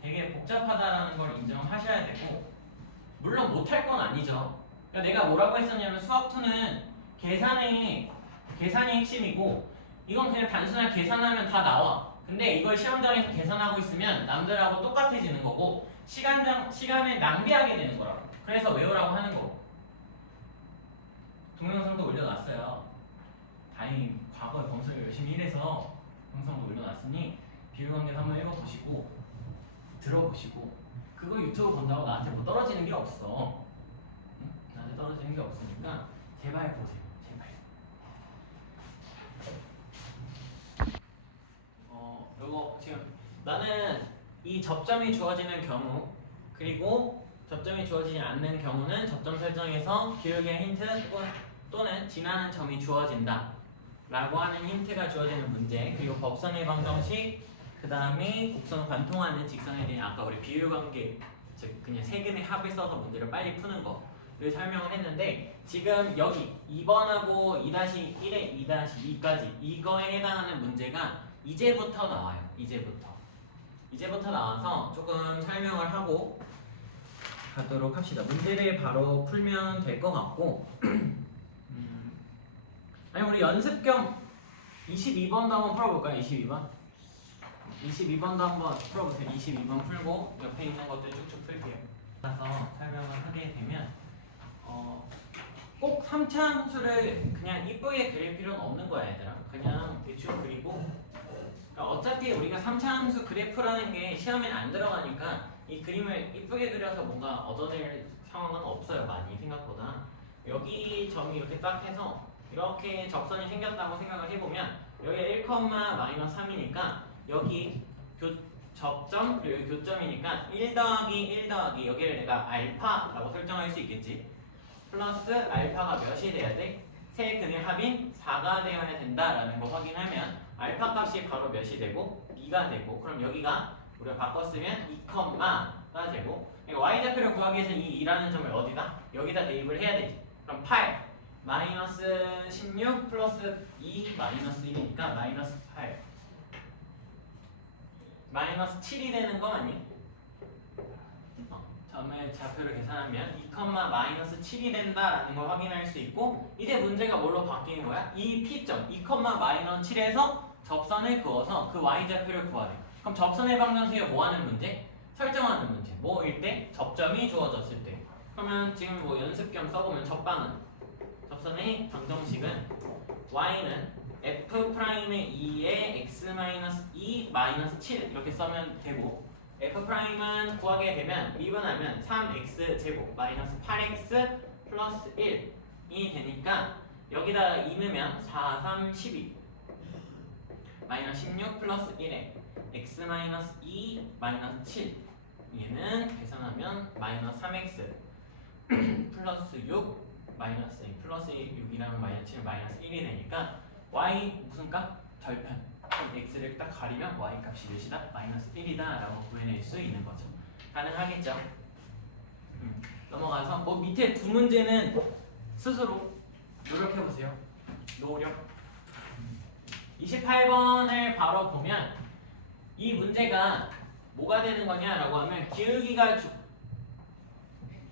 되게 복잡하다라는 걸 인정하셔야 되고 물론 못할 건 아니죠. 그러니까 내가 뭐라고 했었냐면 수학2는 계산이 핵심이고 이건 그냥 단순한 계산하면 다 나와. 근데 이걸 시험장에서 계산하고 있으면 남들하고 똑같아지는 거고 시간을 낭비하게 되는 거라고. 그래서 외우라고 하는 거고. 동영상도 올려놨어요. 다행히 과거에 검색을 열심히 일해서 동영상도 올려놨으니 비율관계도 한번 읽어보시고 들어보시고 그거 유튜브 본다고 나한테 뭐 떨어지는 게 없어. 응? 나한테 떨어지는 게 없으니까 제발 보세요. 제발. 요거 지금 나는 이 접점이 주어지는 경우 그리고 접점이 주어지지 않는 경우는 접점 설정에서 기울기의 힌트 또는 지나는 점이 주어진다 라고 하는 힌트가 주어지는 문제 그리고 법선의 방정식 그 다음에 곡선 관통하는 직선에 대한 아까 우리 비율관계 즉 그냥 세근의 합을 써서 문제를 빨리 푸는 거를 설명을 했는데 지금 여기 2번하고 2-1에 2-2까지 이거에 해당하는 문제가 이제부터 나와요. 이제부터 나와서 조금 설명을 하고 가도록 합시다. 문제를 바로 풀면 될 것 같고 아니 우리 연습 겸 22번도 한번 풀어볼까요? 22번도 한번 풀어보세요. 22번 풀고 옆에 있는 것들 쭉쭉 풀게요. 그래서 설명을 하게 되면 꼭 3차 함수를 그냥 이쁘게 그릴 필요는 없는 거야 얘들아. 그냥 대충 그리고 그러니까 어차피 우리가 3차 함수 그래프라는 게 시험에 안 들어가니까 이 그림을 이쁘게 그려서 뭔가 얻어낼 상황은 없어요. 많이 생각보다. 여기 점이 이렇게 딱 해서 이렇게 접선이 생겼다고 생각을 해보면 여기 1,-3이니까 여기 접점 그리고 여기 교점이니까 1 더하기 1 더하기 여기를 내가 알파라고 설정할 수 있겠지. 플러스 알파가 몇이 돼야 돼? 세 근의 합인 4가 되어야 된다라는 거 확인하면 알파 값이 바로 몇이 되고 2가 되고 그럼 여기가 우리가 바꿨으면 2,가 되고 그러니까 y좌표를 구하기 위해서 이 2라는 점을 어디다? 여기다 대입을 해야 되지. 그럼 8 마이너스 16 플러스 2 마이너스 1이니까 마이너스 8 마이너스 7이 되는 거 맞니? 점의 좌표를 계산하면 2, 마이너스 7이 된다라는 걸 확인할 수 있고 이제 문제가 뭘로 바뀌는 거야? 이 P점 2, 마이너스 7에서 접선을 그어서 그 y좌표를 구하래. 그럼 접선의 방정식이 뭐 하는 문제? 설정하는 문제. 뭐일 때? 접점이 주어졌을 때. 그러면 지금 뭐 연습 겸 써보면 접선의 방정식은 y는 f'의 2에 x-2 마이너스 7 이렇게 써면 되고 f'은 구하게 되면 미분하면 3x 제곱 마이너스 8x 플러스 1이 되니까 여기다가 2 넣으면 4, 3, 12 마이너스 16 플러스 1에 x 마이너스 2 마이너스 7 얘는 계산하면 마이너스 3x 플러스 6 마이너스 2 플러스 6이라는 마이너스 7 마이너스 1이 되니까 y 무슨 값? 절편. 그럼 x를 딱 가리면 y 값이 몇이다? 마이너스 1이다 라고 구해낼 수 있는 거죠. 가능하겠죠? 넘어가서 뭐 밑에 두 문제는 스스로 노력해보세요. 노력. 28번을 바로 보면 이 문제가 뭐가 되는 거냐라고 하면 기울기가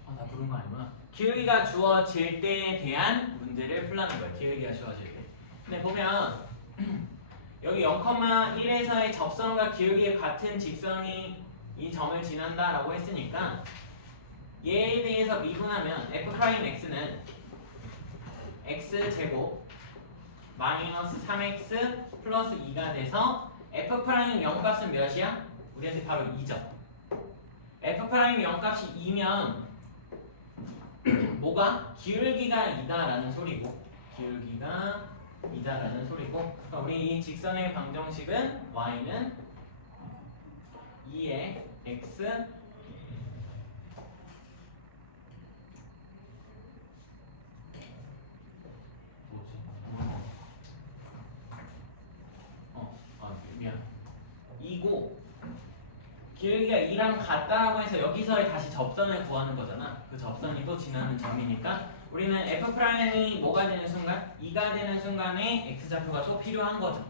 나 부른 거 아니구나. 기울기가 주어질 때에 대한 문제를 풀라는 거예요. 기울기가 주어질 때. 근데 보면 여기 0,1에서의 접선과 기울기가 같은 직선이 이 점을 지난다라고 했으니까 얘에 대해서 미분하면 f'x는 x제곱 마이너스 3x 플러스 2가 돼서 f'의 0값은 몇이야? 우리한테 바로 2죠. f'의 0값이 2면 뭐가? 기울기가 2다라는 소리고 기울기가 2다라는 소리고 그러니까 우리 이 직선의 방정식은 y는 2의 x 미안 2고 기울기가 2랑 같다라고 해서 여기서 다시 접선을 구하는 거잖아. 그 접선이 또 지나는 점이니까 우리는 f'이 뭐가 되는 순간? 2가 되는 순간에 x좌표가 또 필요한 거죠.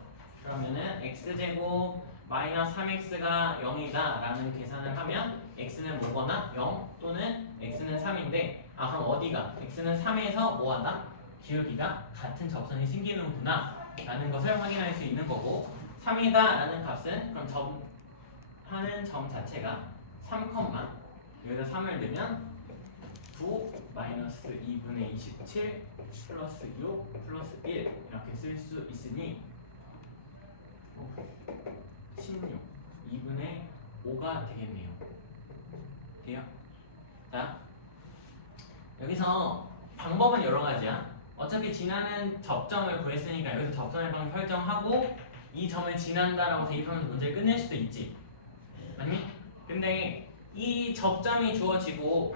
그러면은 x제곱 마이너스 3x가 0이다 라는 계산을 하면 x는 뭐거나 0 또는 x는 3인데 그럼 어디가? x는 3에서 뭐하다? 기울기가 같은 접선이 생기는구나 라는 것을 확인할 수 있는 거고 3이다 라는 값은 그럼 하는 점 자체가 3, 여기다 3을 넣으면 9 마이너스 2분의 27 플러스 6 플러스 1 이렇게 쓸 수 있으니 16 2분의 5가 되겠네요. 돼요? 자 여기서 방법은 여러 가지야. 어차피 지나는 접점을 구했으니까 여기서 접선의 방을 설정하고 이 점을 지난다라고 대입하면서 문제를 끝낼 수도 있지. 맞니? 근데 이 접점이 주어지고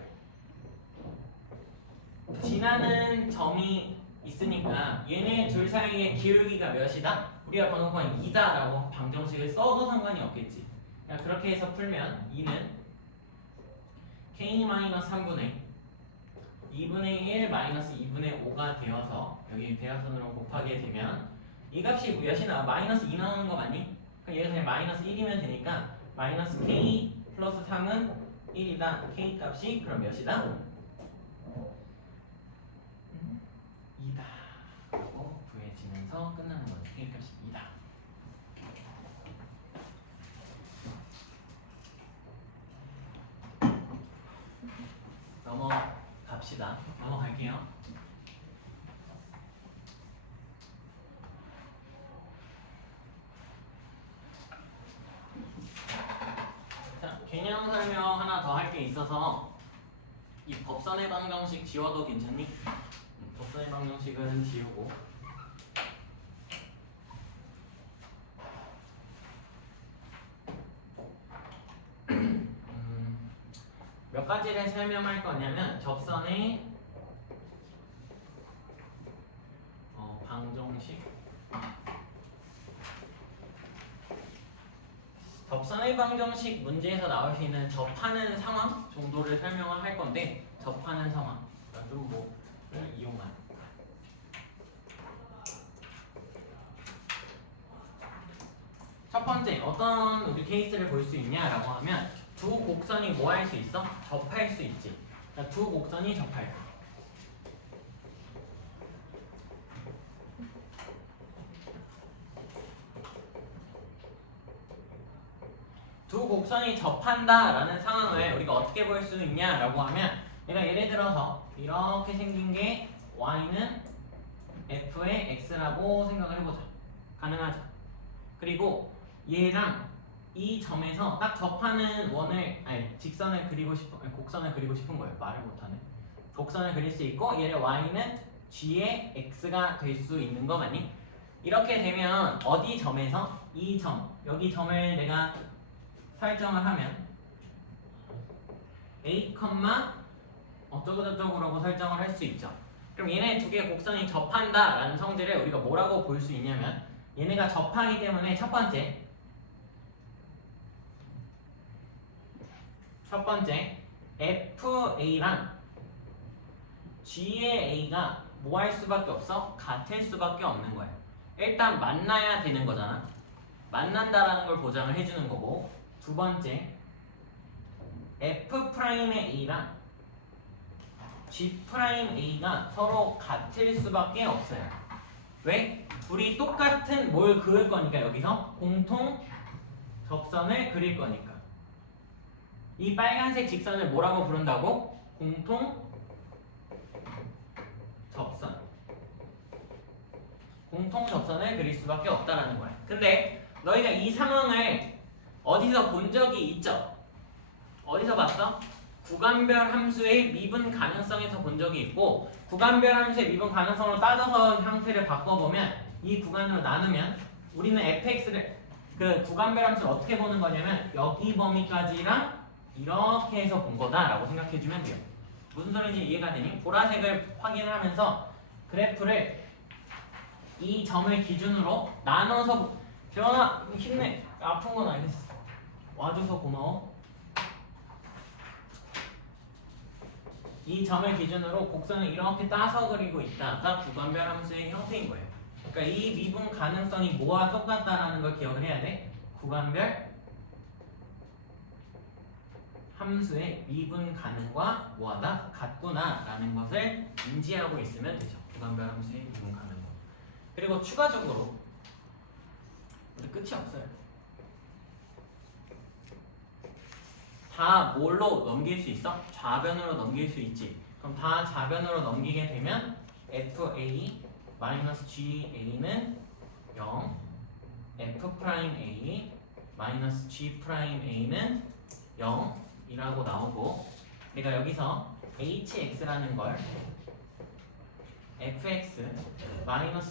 지나는 점이 있으니까 얘네 둘 사이의 기울기가 몇이다? 우리가 방금 본 2다라고 방정식을 써도 상관이 없겠지. 그렇게 해서 풀면 2는 k-3분의 2분의 1 마이너스 2분의 5가 되어서 여기 대각선으로 곱하게 되면 이 값이 몇이 나와? 마이너스 2 나오는 거 맞니? 그럼 얘가 그냥 마이너스 1이면 되니까 마이너스 k 플러스 3은 1이다. k 값이 그럼 몇이다? 2다 라고 구해지면서 끝나는 거죠. k 값이 2다. 넘어갑시다. 넘어갈게요. 자, 개념 설명 하나 더 할 게 있어서 이 법선의 방정식 지워도 괜찮니? 법선의 방정식은 지우고 몇 가지를 설명할 거냐면 접선의 방정식 접선의 방정식 문제에서 나올 수 있는 접하는 상황 정도를 설명을 할 건데 접하는 상황 좀 뭐를 이용한 번째 어떤 우리 케이스를 볼 수 있냐라고 하면 두 곡선이 뭐 할 수 있어? 접할 수 있지. 그러니까 두 곡선이 접할 때. 두 곡선이 접한다라는 상황을 우리가 어떻게 볼 수 있냐라고 하면 내가 예를 들어서 이렇게 생긴 게 y는 f의 x라고 생각을 해보자. 가능하죠. 그리고 얘랑 이 점에서 딱 접하는 직선을 그리고 싶은 곡선을 그리고 싶은 거예요. 말을 못하네. 곡선을 그릴 수 있고 얘를 y는 g의 x가 될 수 있는 거 맞니? 이렇게 되면 어디 점에서 이 점 여기 점을 내가 설정을 하면 a, 어쩌고저쩌고라고 설정을 할 수 있죠. 그럼 얘네 두 개의 곡선이 접한다라는 성질을 우리가 뭐라고 볼 수 있냐면 얘네가 접하기 때문에 첫 번째 FA랑 G의 A가 뭐 할 수밖에 없어? 같을 수밖에 없는 거예요. 일단 만나야 되는 거잖아. 만난다라는 걸 보장을 해주는 거고 두 번째 F'의 A랑 G'A가 서로 같을 수밖에 없어요. 왜? 둘이 똑같은 뭘 그을 거니까 여기서 공통 접선을 그릴 거니까 이 빨간색 직선을 뭐라고 부른다고? 공통 접선. 공통 접선을 그릴 수밖에 없다라는 거야. 근데 너희가 이 상황을 어디서 본 적이 있죠? 어디서 봤어? 구간별 함수의 미분 가능성에서 본 적이 있고 구간별 함수의 미분 가능성으로 따져서 형태를 바꿔보면 이 구간으로 나누면 우리는 fx를 그 구간별 함수를 어떻게 보는 거냐면 여기 범위까지랑 이렇게 해서 본 거다라고 생각해주면 돼요. 무슨 소리인지 이해가 되니? 보라색을 확인을 하면서 그래프를 이 점을 기준으로 나눠서 재원아 힘내. 아픈 건 알겠어. 와줘서 고마워. 이 점을 기준으로 곡선을 이렇게 따서 그리고 있다가 구간별 함수의 형태인 거예요. 그러니까 이 미분 가능성이 뭐와 똑같다라는 걸 기억을 해야 돼. 구간별 함수의 미분 가능과 뭐하다? 같구나라는 것을 인지하고 있으면 되죠. 구간별 함수의 미분 가능과. 그리고 추가적으로 우리 끝이 없어요. 다 뭘로 넘길 수 있어? 좌변으로 넘길 수 있지. 그럼 다 좌변으로 넘기게 되면 FA-GA는 0, F'A-G'A는 0 이라고 나오고 내가 여기서 hx라는 걸 fx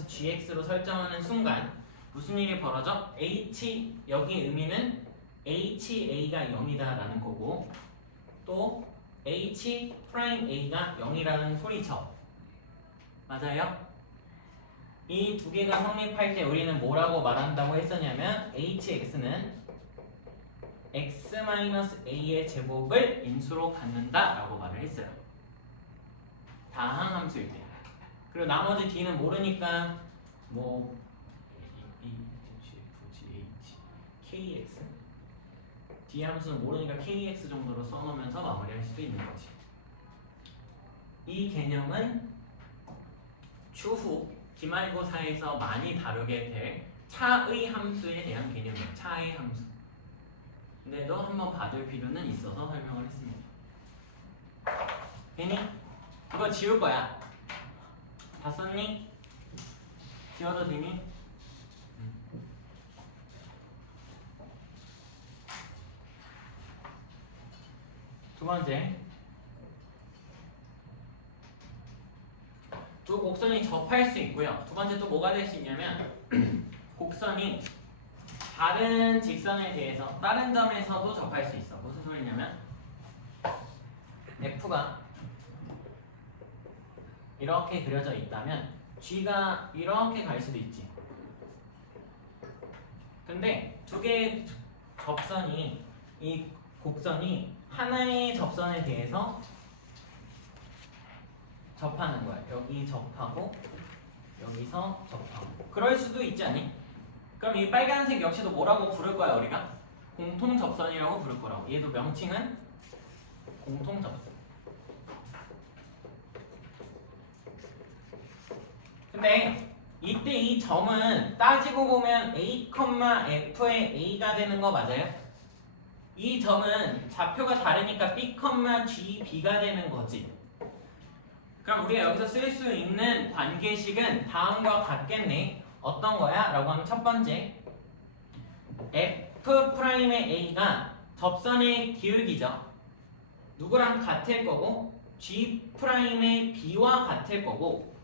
gx로 설정하는 순간 무슨 일이 벌어져? 여기 의미는 ha가 0이다라는 거고 또 h'a가 0이라는 소리죠. 맞아요? 이 두 개가 성립할 때 우리는 뭐라고 말한다고 했었냐면 hx는 x-a의 제곱을 인수로 갖는다라고 말을 했어요. 다항 함수일 때. 그리고 나머지 d는 모르니까 뭐 kx d 함수는 모르니까 kx 정도로 써놓으면서 마무리할 수도 있는 거지. 이 개념은 추후 기말고사에서 많이 다루게 될 차의 함수에 대한 개념이에요. 차의 함수. 근데도 한번 봐줄 필요는 있어서 설명을 했습니다. 되니? 이거 지울 거야. 다 썼니? 지워도 되니? 두 번째, 두 곡선이 접할 수 있고요. 두 번째 또 뭐가 될 수 있냐면 곡선이 다른 직선에 대해서 다른 점에서도 접할 수 있어. 무슨 소리냐면 F가 이렇게 그려져 있다면 G가 이렇게 갈 수도 있지. 근데 두 개의 접선이 이 곡선이 하나의 접선에 대해서 접하는 거야. 여기 접하고 여기서 접하고. 그럴 수도 있지 않니? 그럼 이 빨간색 역시도 뭐라고 부를 거야 우리가? 공통접선이라고 부를 거라고. 얘도 명칭은 공통접선. 근데 이때 이 점은 따지고 보면 A, F의 A가 되는 거 맞아요? 이 점은 좌표가 다르니까 B, G, B가 되는 거지. 그럼 우리가 여기서 쓸 수 있는 관계식은 다음과 같겠네. 어떤 거야? 라고 하면 첫 번째 F'의 A가 접선의 기울기죠. 누구랑 같을 거고 G'의 B와 같을 거고,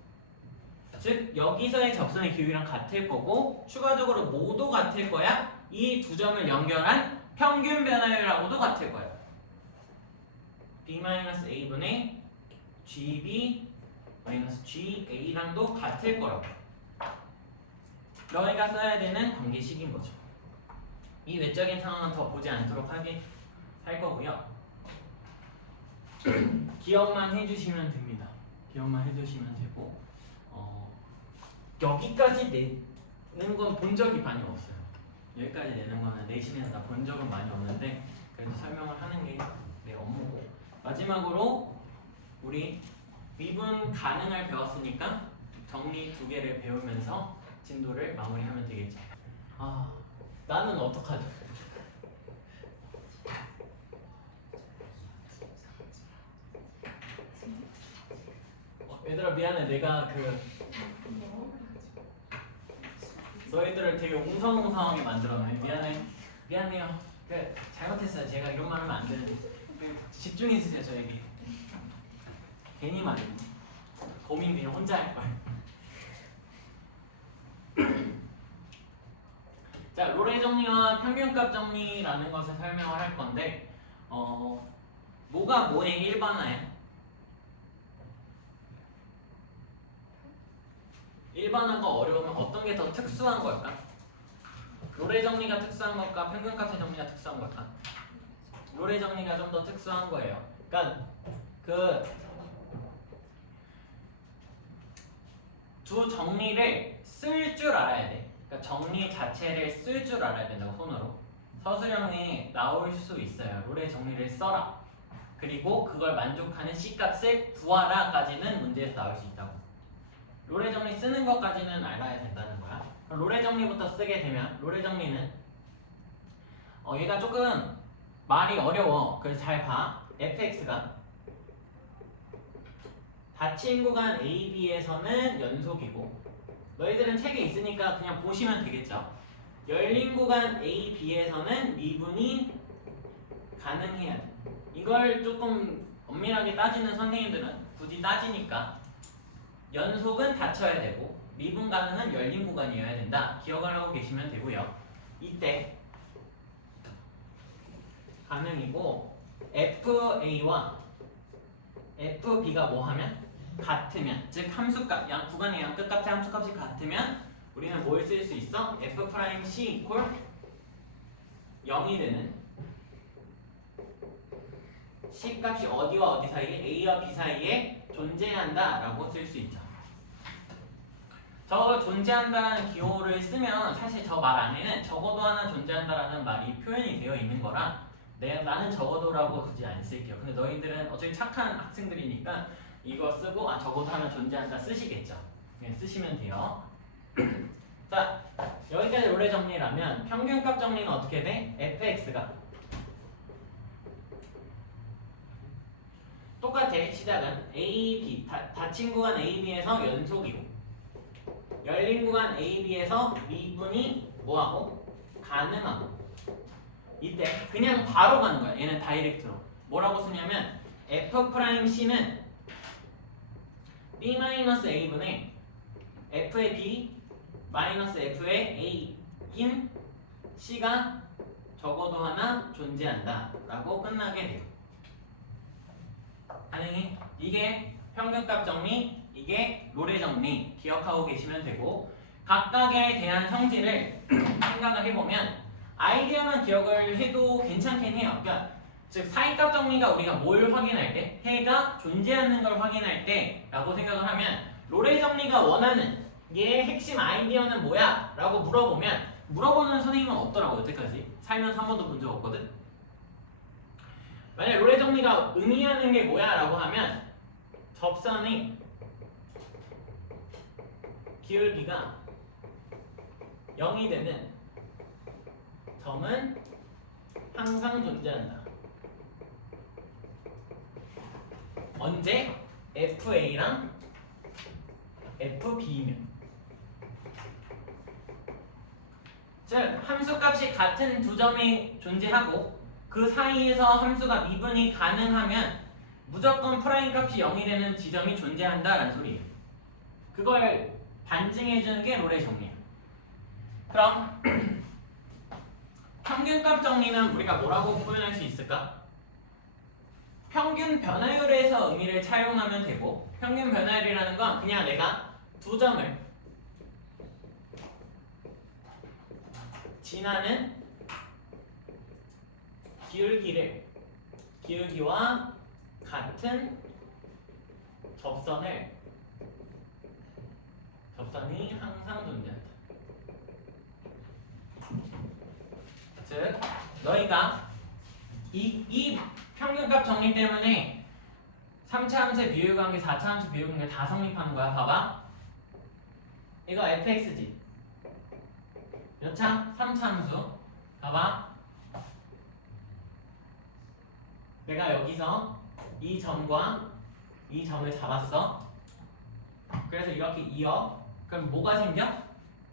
즉 여기서의 접선의 기울기랑 같을 거고 추가적으로 뭐도 같을 거야? 이 두 점을 연결한 평균 변화율하고도 같을 거야. B-A분의 GB-GA랑도 같을 거라고. 너희가 써야 되는 관계식인 거죠. 이 외적인 상황은 더 보지 않도록 할 거고요. 기억만 해주시면 됩니다. 기억만 해주시면 되고, 여기까지 내는 건 본 적이 많이 없어요. 여기까지 내는 거는 내신에서 다 본 적은 많이 없는데 그래도 설명을 하는 게 내 업무고. 마지막으로 우리 미분 가능을 배웠으니까 정리 두 개를 배우면서 진도를 마무리하면 되겠죠. 나는 어떡하죠? 얘들아 미안해. 내가 너희들을 되게 웅성웅성하게 만들었네. 미안해요. 잘못했어요. 제가 이런 말 하면 안 되는데 집중해주세요. 저에게 괜히 말이고 고민 그냥 혼자 할걸. 자, 로레 정리와 평균값 정리라는 것을 설명을 할 건데, 뭐가 뭐의 일반화야? 일반화가 어려우면 어떤 게 더 특수한 걸까? 로레 정리가 특수한 걸까? 평균값의 정리가 특수한 걸까? 로레 정리가 좀 더 특수한 거예요. 그러니까 두 정리를 쓸 줄 알아야 돼. 그러니까 정리 자체를 쓸 줄 알아야 된다고. 손으로 서술형에 나올 수 있어요. 로레 정리를 써라. 그리고 그걸 만족하는 C값을 구하라까지는 문제에서 나올 수 있다고. 로레 정리 쓰는 것까지는 알아야 된다는 거야. 로레 정리부터 쓰게 되면, 로레 정리는 얘가 조금 말이 어려워. 그래서 잘 봐. fx가 닫힌 구간 AB에서는 연속이고, 너희들은 책에 있으니까 그냥 보시면 되겠죠. 열린 구간 AB에서는 미분이 가능해야 돼. 이걸 조금 엄밀하게 따지는 선생님들은 굳이 따지니까 연속은 닫혀야 되고 미분 가능은 열린 구간이어야 된다. 기억을 하고 계시면 되고요. 이때 가능이고 FA와 FB가 뭐 하면? 같으면, 즉 함수값, 구간의 양끝값의 함수값이 같으면 우리는 뭘 쓸 수 있어? F'C 이퀄 0이 되는 C값이 어디와 어디 사이에? A와 B 사이에 존재한다 라고 쓸 수 있죠. 저 존재한다라는 기호를 쓰면 사실 저 말 안에는 적어도 하나 존재한다라는 말이 표현이 되어 있는 거라 나는 적어도라고 굳이 안 쓸게요. 근데 너희들은 어차피 착한 학생들이니까 이거 쓰고 적어도 하나 존재한다 쓰시겠죠. 네, 쓰시면 돼요. 자, 여기까지 로레 정리라면 평균값 정리는 어떻게 돼? fx가 똑같아. 시작은 A, B, 닫힌 구간 A, B에서 연속이고 열린 구간 A, B에서 미분이 뭐하고? 가능하고. 이때 그냥 바로 가는 거야. 얘는 다이렉트로. 뭐라고 쓰냐면 F'C는 B-A분의 F의 B 마이너스 F의 A인 C가 적어도 하나 존재한다 라고 끝나게 돼요. 가능해? 이게 평균값 정리, 이게 로레 정리 기억하고 계시면 되고, 각각에 대한 성질을 생각을 해보면 아이디어만 기억을 해도 괜찮긴 해요. 그러니까 즉 사이값 정리가 우리가 뭘 확인할 때? 해가 존재하는 걸 확인할 때 라고 생각을 하면, 로레 정리가 원하는 얘의 핵심 아이디어는 뭐야? 라고 물어보면 물어보는 선생님은 없더라고 여태까지. 살면서 한 번도 본 적 없거든. 만약 롤의 정리가 의미하는 게 뭐야 라고 하면 접선의 기울기가 0이 되는 점은 항상 존재한다. 언제? FA랑 FB면. 즉 함수값이 같은 두 점이 존재하고 그 사이에서 함수가 미분이 가능하면 무조건 프라임 값이 0이 되는 지점이 존재한다라는 소리예요. 그걸 반증해주는 게 롤의 정리야. 그럼 평균값 정리는 우리가 뭐라고 표현할 수 있을까? 평균 변화율에서 의미를 차용하면 되고, 평균 변화율이라는 건 그냥 내가 두 점을 지나는 기울기와 같은 접선이 항상 존재한다. 즉 너희가 이 평균값 정리 때문에 3차 함수의 비율관계, 4차 함수 비율관계 다 성립하는 거야. 봐봐. 이거 fx지. 몇 차? 3차 함수. 봐봐. 내가 여기서 이 점과 이 점을 잡았어. 그래서 이렇게 이어. 그럼 뭐가 생겨?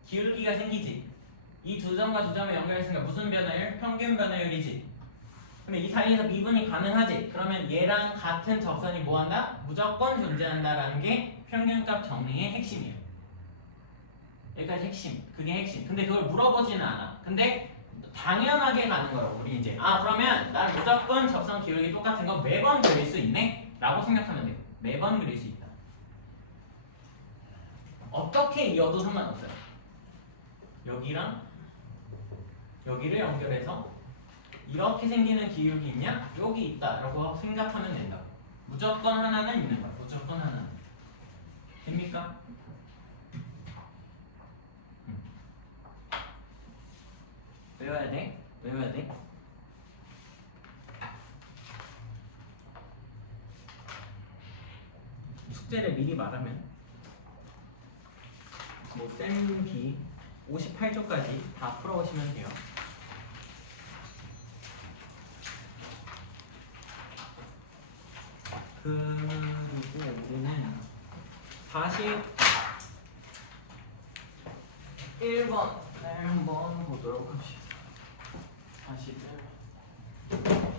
기울기가 생기지. 이 두 점과 두 점을 연결했으니까 무슨 변화율? 평균 변화율이지. 근데 이 사이에서 미분이 가능하지. 그러면 얘랑 같은 접선이 뭐한다? 무조건 존재한다라는 게 평균값 정리의 핵심이에요. 여기까지 핵심. 그게 핵심. 근데 그걸 물어보지는 않아. 근데 당연하게 가는 거라고. 우리 이제 그러면 난 무조건 접선 기울기 똑같은 거 매번 그릴 수 있네? 라고 생각하면 돼요. 매번 그릴 수 있다. 어떻게 이어도 상관없어요. 여기랑 여기를 연결해서 이렇게 생기는 기울기 있냐? 여기 있다 라고 생각하면 된다. 무조건 하나는 있는 거야. 무조건 하나는. 됩니까? 외워야 돼? 외워야 돼? 숙제를 미리 말하면 쌤 B 58조까지 다 풀어오시면 돼요. 그리고 우리는 41번을 한번 보도록 합시다. 41번.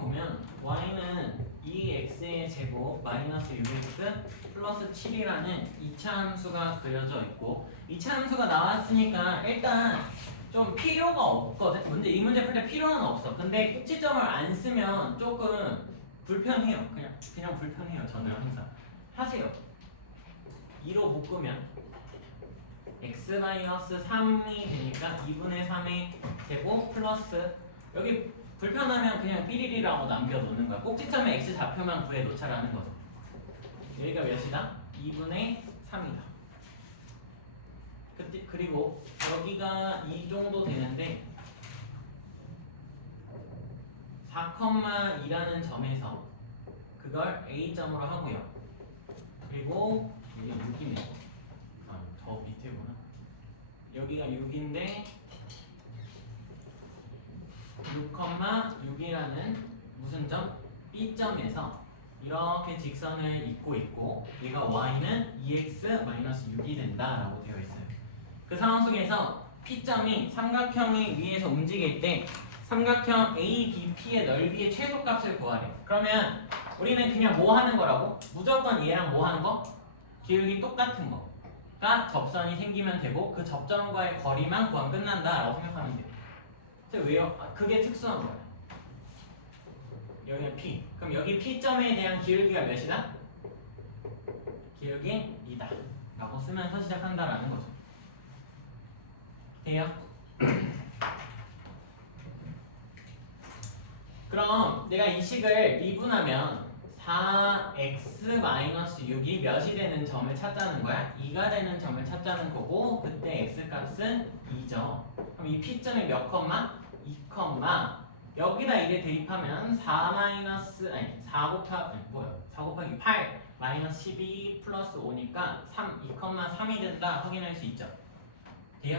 보면 y는 2x의 제곱 마이너스 6x 플러스 7이라는 2차 함수가 그려져 있고 2차 함수가 나왔으니까 일단 좀 필요가 없거든. 문제 이 문제 풀 때 필요는 없어. 근데 꼭지점을 안 쓰면 조금 불편해요. 그냥 불편해요. 저는 항상 하세요. 2로 묶으면 x-3이 되니까 2분의 3의 제곱 플러스 여기 불편하면 그냥 삐리리라고 남겨놓는 거야. 꼭지점에 x 좌표만 구해놓자라는 거죠. 여기가 몇이다? 2분의 3이다. 그리고 여기가 이 정도 되는데 4,2라는 점에서 그걸 A점으로 하고요. 그리고 여기 6이네. 더 밑에구나. 여기가 6인데 6,6이라는 무슨 점? B점에서 이렇게 직선을 잇고 있고 얘가 y는 2x-6이 된다라고 되어 있어요. 그 상황 속에서 P점이 삼각형이 위에서 움직일 때 삼각형 ABP의 넓이의 최소값을 구하래. 그러면 우리는 그냥 뭐 하는 거라고? 무조건 얘랑 뭐 하는 거? 기울기 똑같은 거가 접선이 생기면 되고 그 접점과의 거리만 구하면 끝난다라고 생각하면 돼요. 왜요? 그게 특수한 거야. 여기는 P. 그럼 여기 P점에 대한 기울기가 몇이다? 기울기 2다 라고 쓰면서 시작한다라는 거죠. 돼요? 그럼 내가 이 식을 미분하면 4x-6이 몇이 되는 점을 찾자는 거야? 2가 되는 점을 찾자는 거고 그때 x값은 2죠. 그럼 이 P점이 몇 컴마? 2 컴마 여기다 이게 대입하면 4 곱하기 8 마이너스 12 플러스 5니까 2,3이 된다 확인할 수 있죠. 돼요?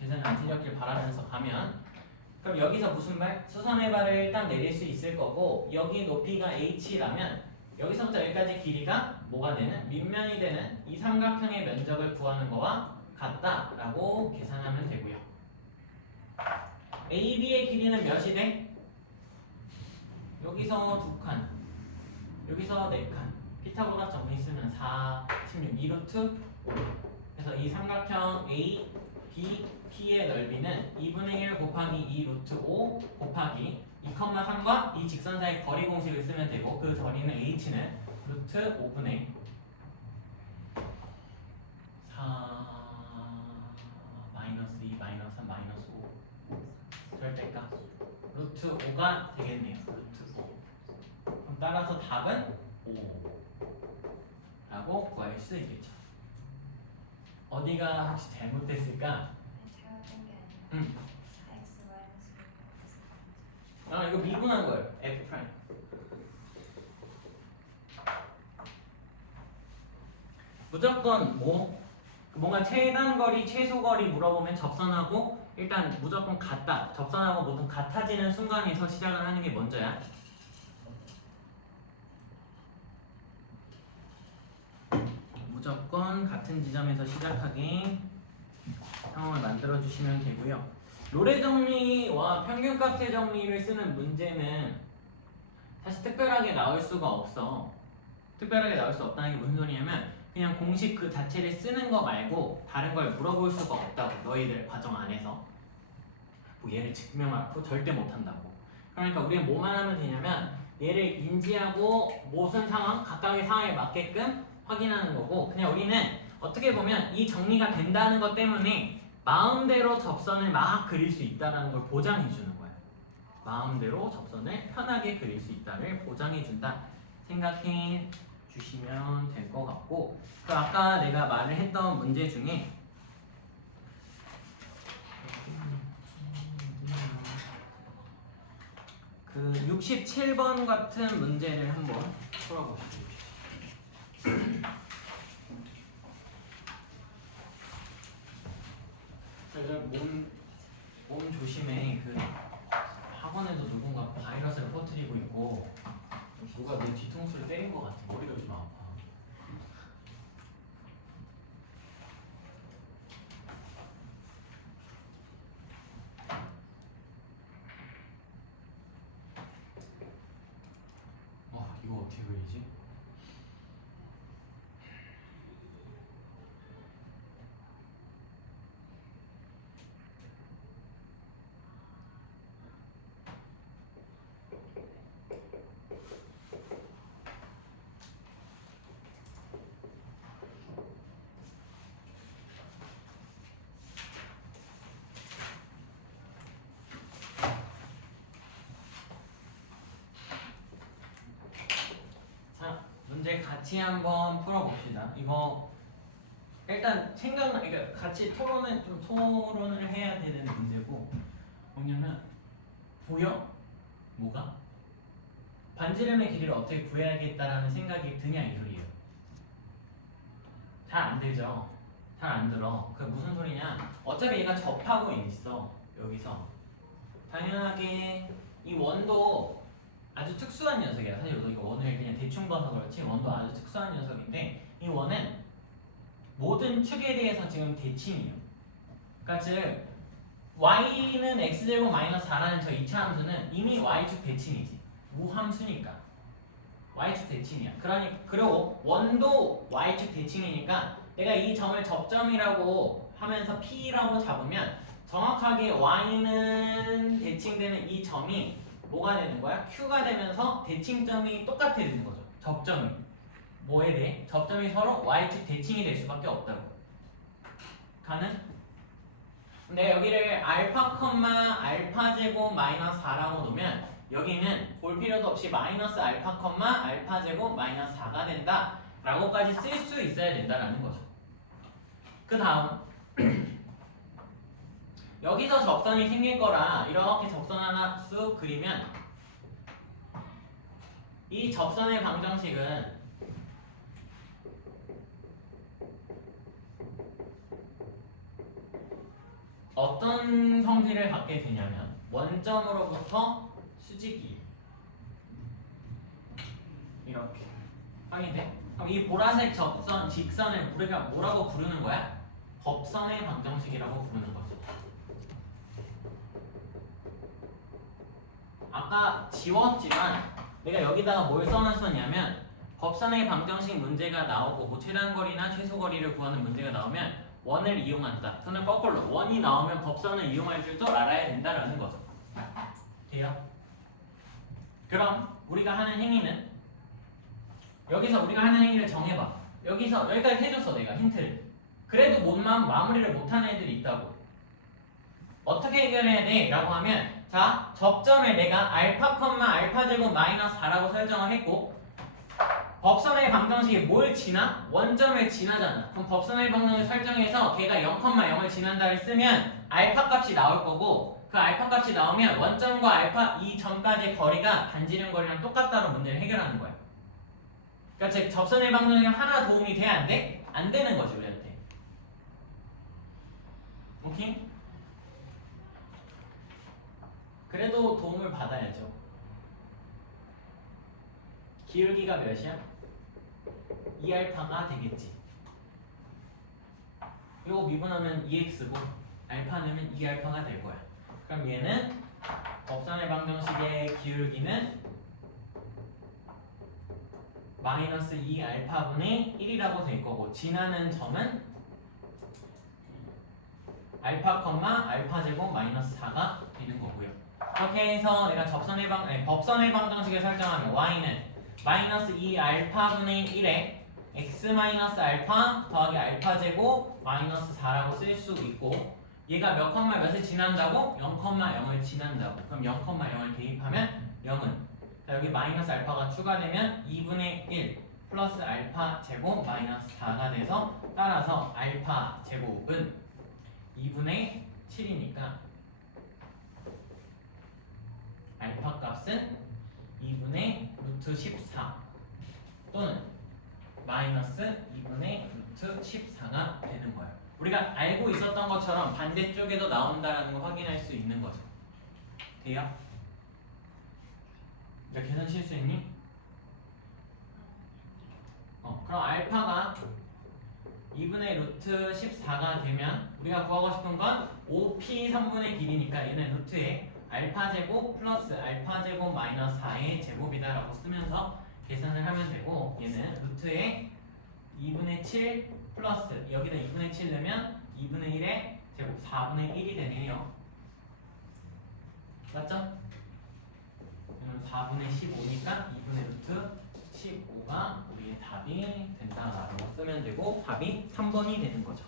계산을 안 틀렸길 바라면서 가면 그럼 여기서 무슨 말? 수선의 발을 일단 내릴 수 있을 거고 여기 높이가 h라면 여기서부터 여기까지 길이가 뭐가 되는? 밑면이 되는 이 삼각형의 면적을 구하는 거와 같다라고 계산하면 되고요. AB의 길이는 몇이 돼? 여기서 2칸 여기서 4칸 피타고라 정리 쓰면 4, 16, 2루트 5 그래서 이 삼각형 A, B, P의 넓이는 2분의 1 곱하기 2 루트 5 곱하기 2,3과 이 직선 사이 거리 공식을 쓰면 되고 그 거리는 H는 루트 5분의 4 마이너스 2 마이너스 3 마이너스 5 절대값 루트 5가 되겠네요. 루트 5 그럼 따라서 답은 5라고 구할 수 있겠죠. 어디가 혹시 잘못됐을까? 잘못된 게 아니라 응. 4x 마이너스 6. 아 이거 미분한 거예요. F 프라임. 무조건 뭔가 최단 거리, 최소 거리 물어보면 접선하고 일단 무조건 같다. 접선하고 모든 같아지는 순간에서 시작을 하는 게 먼저야. 무조건 같은 지점에서 시작하게 상황을 만들어 주시면 되고요. 로레 정리와 평균값의 정리를 쓰는 문제는 사실 특별하게 나올 수가 없어. 특별하게 나올 수 없다는 게 무슨 소리냐면 그냥 공식 그 자체를 쓰는 거 말고 다른 걸 물어볼 수가 없다고. 너희들 과정 안에서 뭐 얘를 증명하고 절대 못한다고. 그러니까 우리는 뭐만 하면 되냐면 얘를 인지하고 무슨 상황, 각각의 상황에 맞게끔 확인하는 거고 그냥 우리는 어떻게 보면 이 정리가 된다는 것 때문에 마음대로 접선을 막 그릴 수 있다는 걸 보장해 주는 거야. 마음대로 접선을 편하게 그릴 수 있다를 보장해 준다 생각해 주시면 될 것 같고 그 아까 내가 말을 했던 문제 중에 그 67번 같은 문제를 한번 풀어보시죠. 몸 조심해. 그 학원에도 누군가 바이러스를 퍼뜨리고 있고 누가 내 뒤통수를 때린 것 같아. 머리가 좀 아파. 이거 어떻게 그리지? 자, 문제 같이 한번 풀어봅시다. 이거 일단 그러니까 같이 토론을 해야 되는 문제고 뭐냐면 보여? 뭐가? 반지름의 길이를 어떻게 구해야겠다라는 생각이 드냐 이 소리예요. 잘 안 되죠. 잘 안 들어. 그 무슨 소리냐? 어차피 얘가 접하고 있어. 여기서 당연하게 이 원도 아주 특수한 녀석이야. 사실 우리가 원을 그냥 대충 봐서 그렇지 원도 아주 특수한 녀석인데 이 원은 모든 축에 대해서 지금 대칭이에요. 그러니까 즉 y는 x제곱 마이너스 4라는 저 2차 함수는 이미 y축 대칭이지. 무함수니까 y축 대칭이야. 그리고 원도 y축 대칭이니까 내가 이 점을 접점이라고 하면서 p라고 잡으면 정확하게 y는 대칭되는 이 점이 뭐가 되는 거야? Q가 되면서 대칭점이 똑같아지는 거죠. 접점이. 뭐에 대해? 접점이 서로 Y축 대칭이 될 수밖에 없다고. 가는? 근데 여기를 알파 컴마 알파 제곱 마이너스 4라고 놓으면 여기는 볼 필요도 없이 마이너스 알파 컴마 알파 제곱 마이너스 4가 된다 라고까지 쓸 수 있어야 된다라는 거죠. 그 다음 여기서 접선이 생길 거라 이렇게 접선 하나 쑥 그리면 이 접선의 방정식은 어떤 성질을 갖게 되냐면 원점으로부터 수직이 이렇게 확인돼? 그럼 이 보라색 접선, 직선을 우리가 뭐라고 부르는 거야? 법선의 방정식이라고 부르는 거죠. 아까 지웠지만 내가 여기다가 뭘 써놨었냐면 법선의 방정식 문제가 나오고 뭐 최단거리나 최소거리를 구하는 문제가 나오면 원을 이용한다. 선을 거꾸로 원이 나오면 법선을 이용할 줄도 알아야 된다라는 거죠. 돼요? 그럼 우리가 하는 행위는 여기서 우리가 하는 행위를 정해봐. 여기서 여기까지 해줬어 내가 힌트를. 그래도 마무리를 못하는 애들이 있다고. 어떻게 해결해야 돼? 라고 하면 자 접점에 내가 알파 컴마 알파 제곱 마이너스 4라고 설정을 했고 법선의 방정식이 뭘 지나? 원점을 지나잖아. 그럼 법선의 방정식을 설정해서 걔가 0,0을 지난다를 쓰면 알파 값이 나올 거고 그 알파 값이 나오면 원점과 알파 이 점까지의 거리가 반지름 거리랑 똑같다로 문제를 해결하는 거야. 그러니까 즉 접선의 방정식이 하나 도움이 돼? 안 돼? 안 되는 거지 우리한테. 오케이? 그래도 도움을 받아야죠. 기울기가 몇이야? 2알파가 되겠지. 이거 미분하면 2x고 알파 내면 2알파가 될 거야. 그럼 얘는 법선의 방정식의 기울기는 마이너스 2알파분의 1이라고 될 거고 지나는 점은 알파 컴마 알파 제곱 마이너스 4가 되는 거고요. 그렇게 해서 내가 법선의 방정식을 설정하면 y는 마이너스 2알파분의 1에 x 마이너스 알파 더하기 알파 제곱 마이너스 4라고 쓸 수 있고 얘가 몇 컴마 몇을 지난다고? 0,0을 지난다고. 그럼 0,0을 대입하면 0은 자 여기 마이너스 알파가 추가되면 2분의 1 플러스 알파 제곱 마이너스 4가 돼서 따라서 알파 제곱은 2분의 7이니까 알파 값은 2분의 루트 14 또는 마이너스 2분의 루트 14가 되는 거예요. 우리가 알고 있었던 것처럼 반대쪽에도 나온다는 걸 확인할 수 있는 거죠. 돼요? 이렇게 계산 실수했니? 그럼 알파가 2분의 루트 14가 되면 우리가 구하고 싶은 건 5p 3분의 길이니까 얘는 루트에 알파 제곱 플러스 알파 제곱 마이너스 4의 제곱이다 라고 쓰면서 계산을 하면 되고 얘는 루트에 2분의 7 플러스 여기다 2분의 7 넣으면 2분의 1의 제곱 4분의 1이 되네요. 맞죠? 그러면 4분의 15니까 2분의 루트 15가 우리의 답이 된다라고 쓰면 되고 답이 3번이 되는 거죠.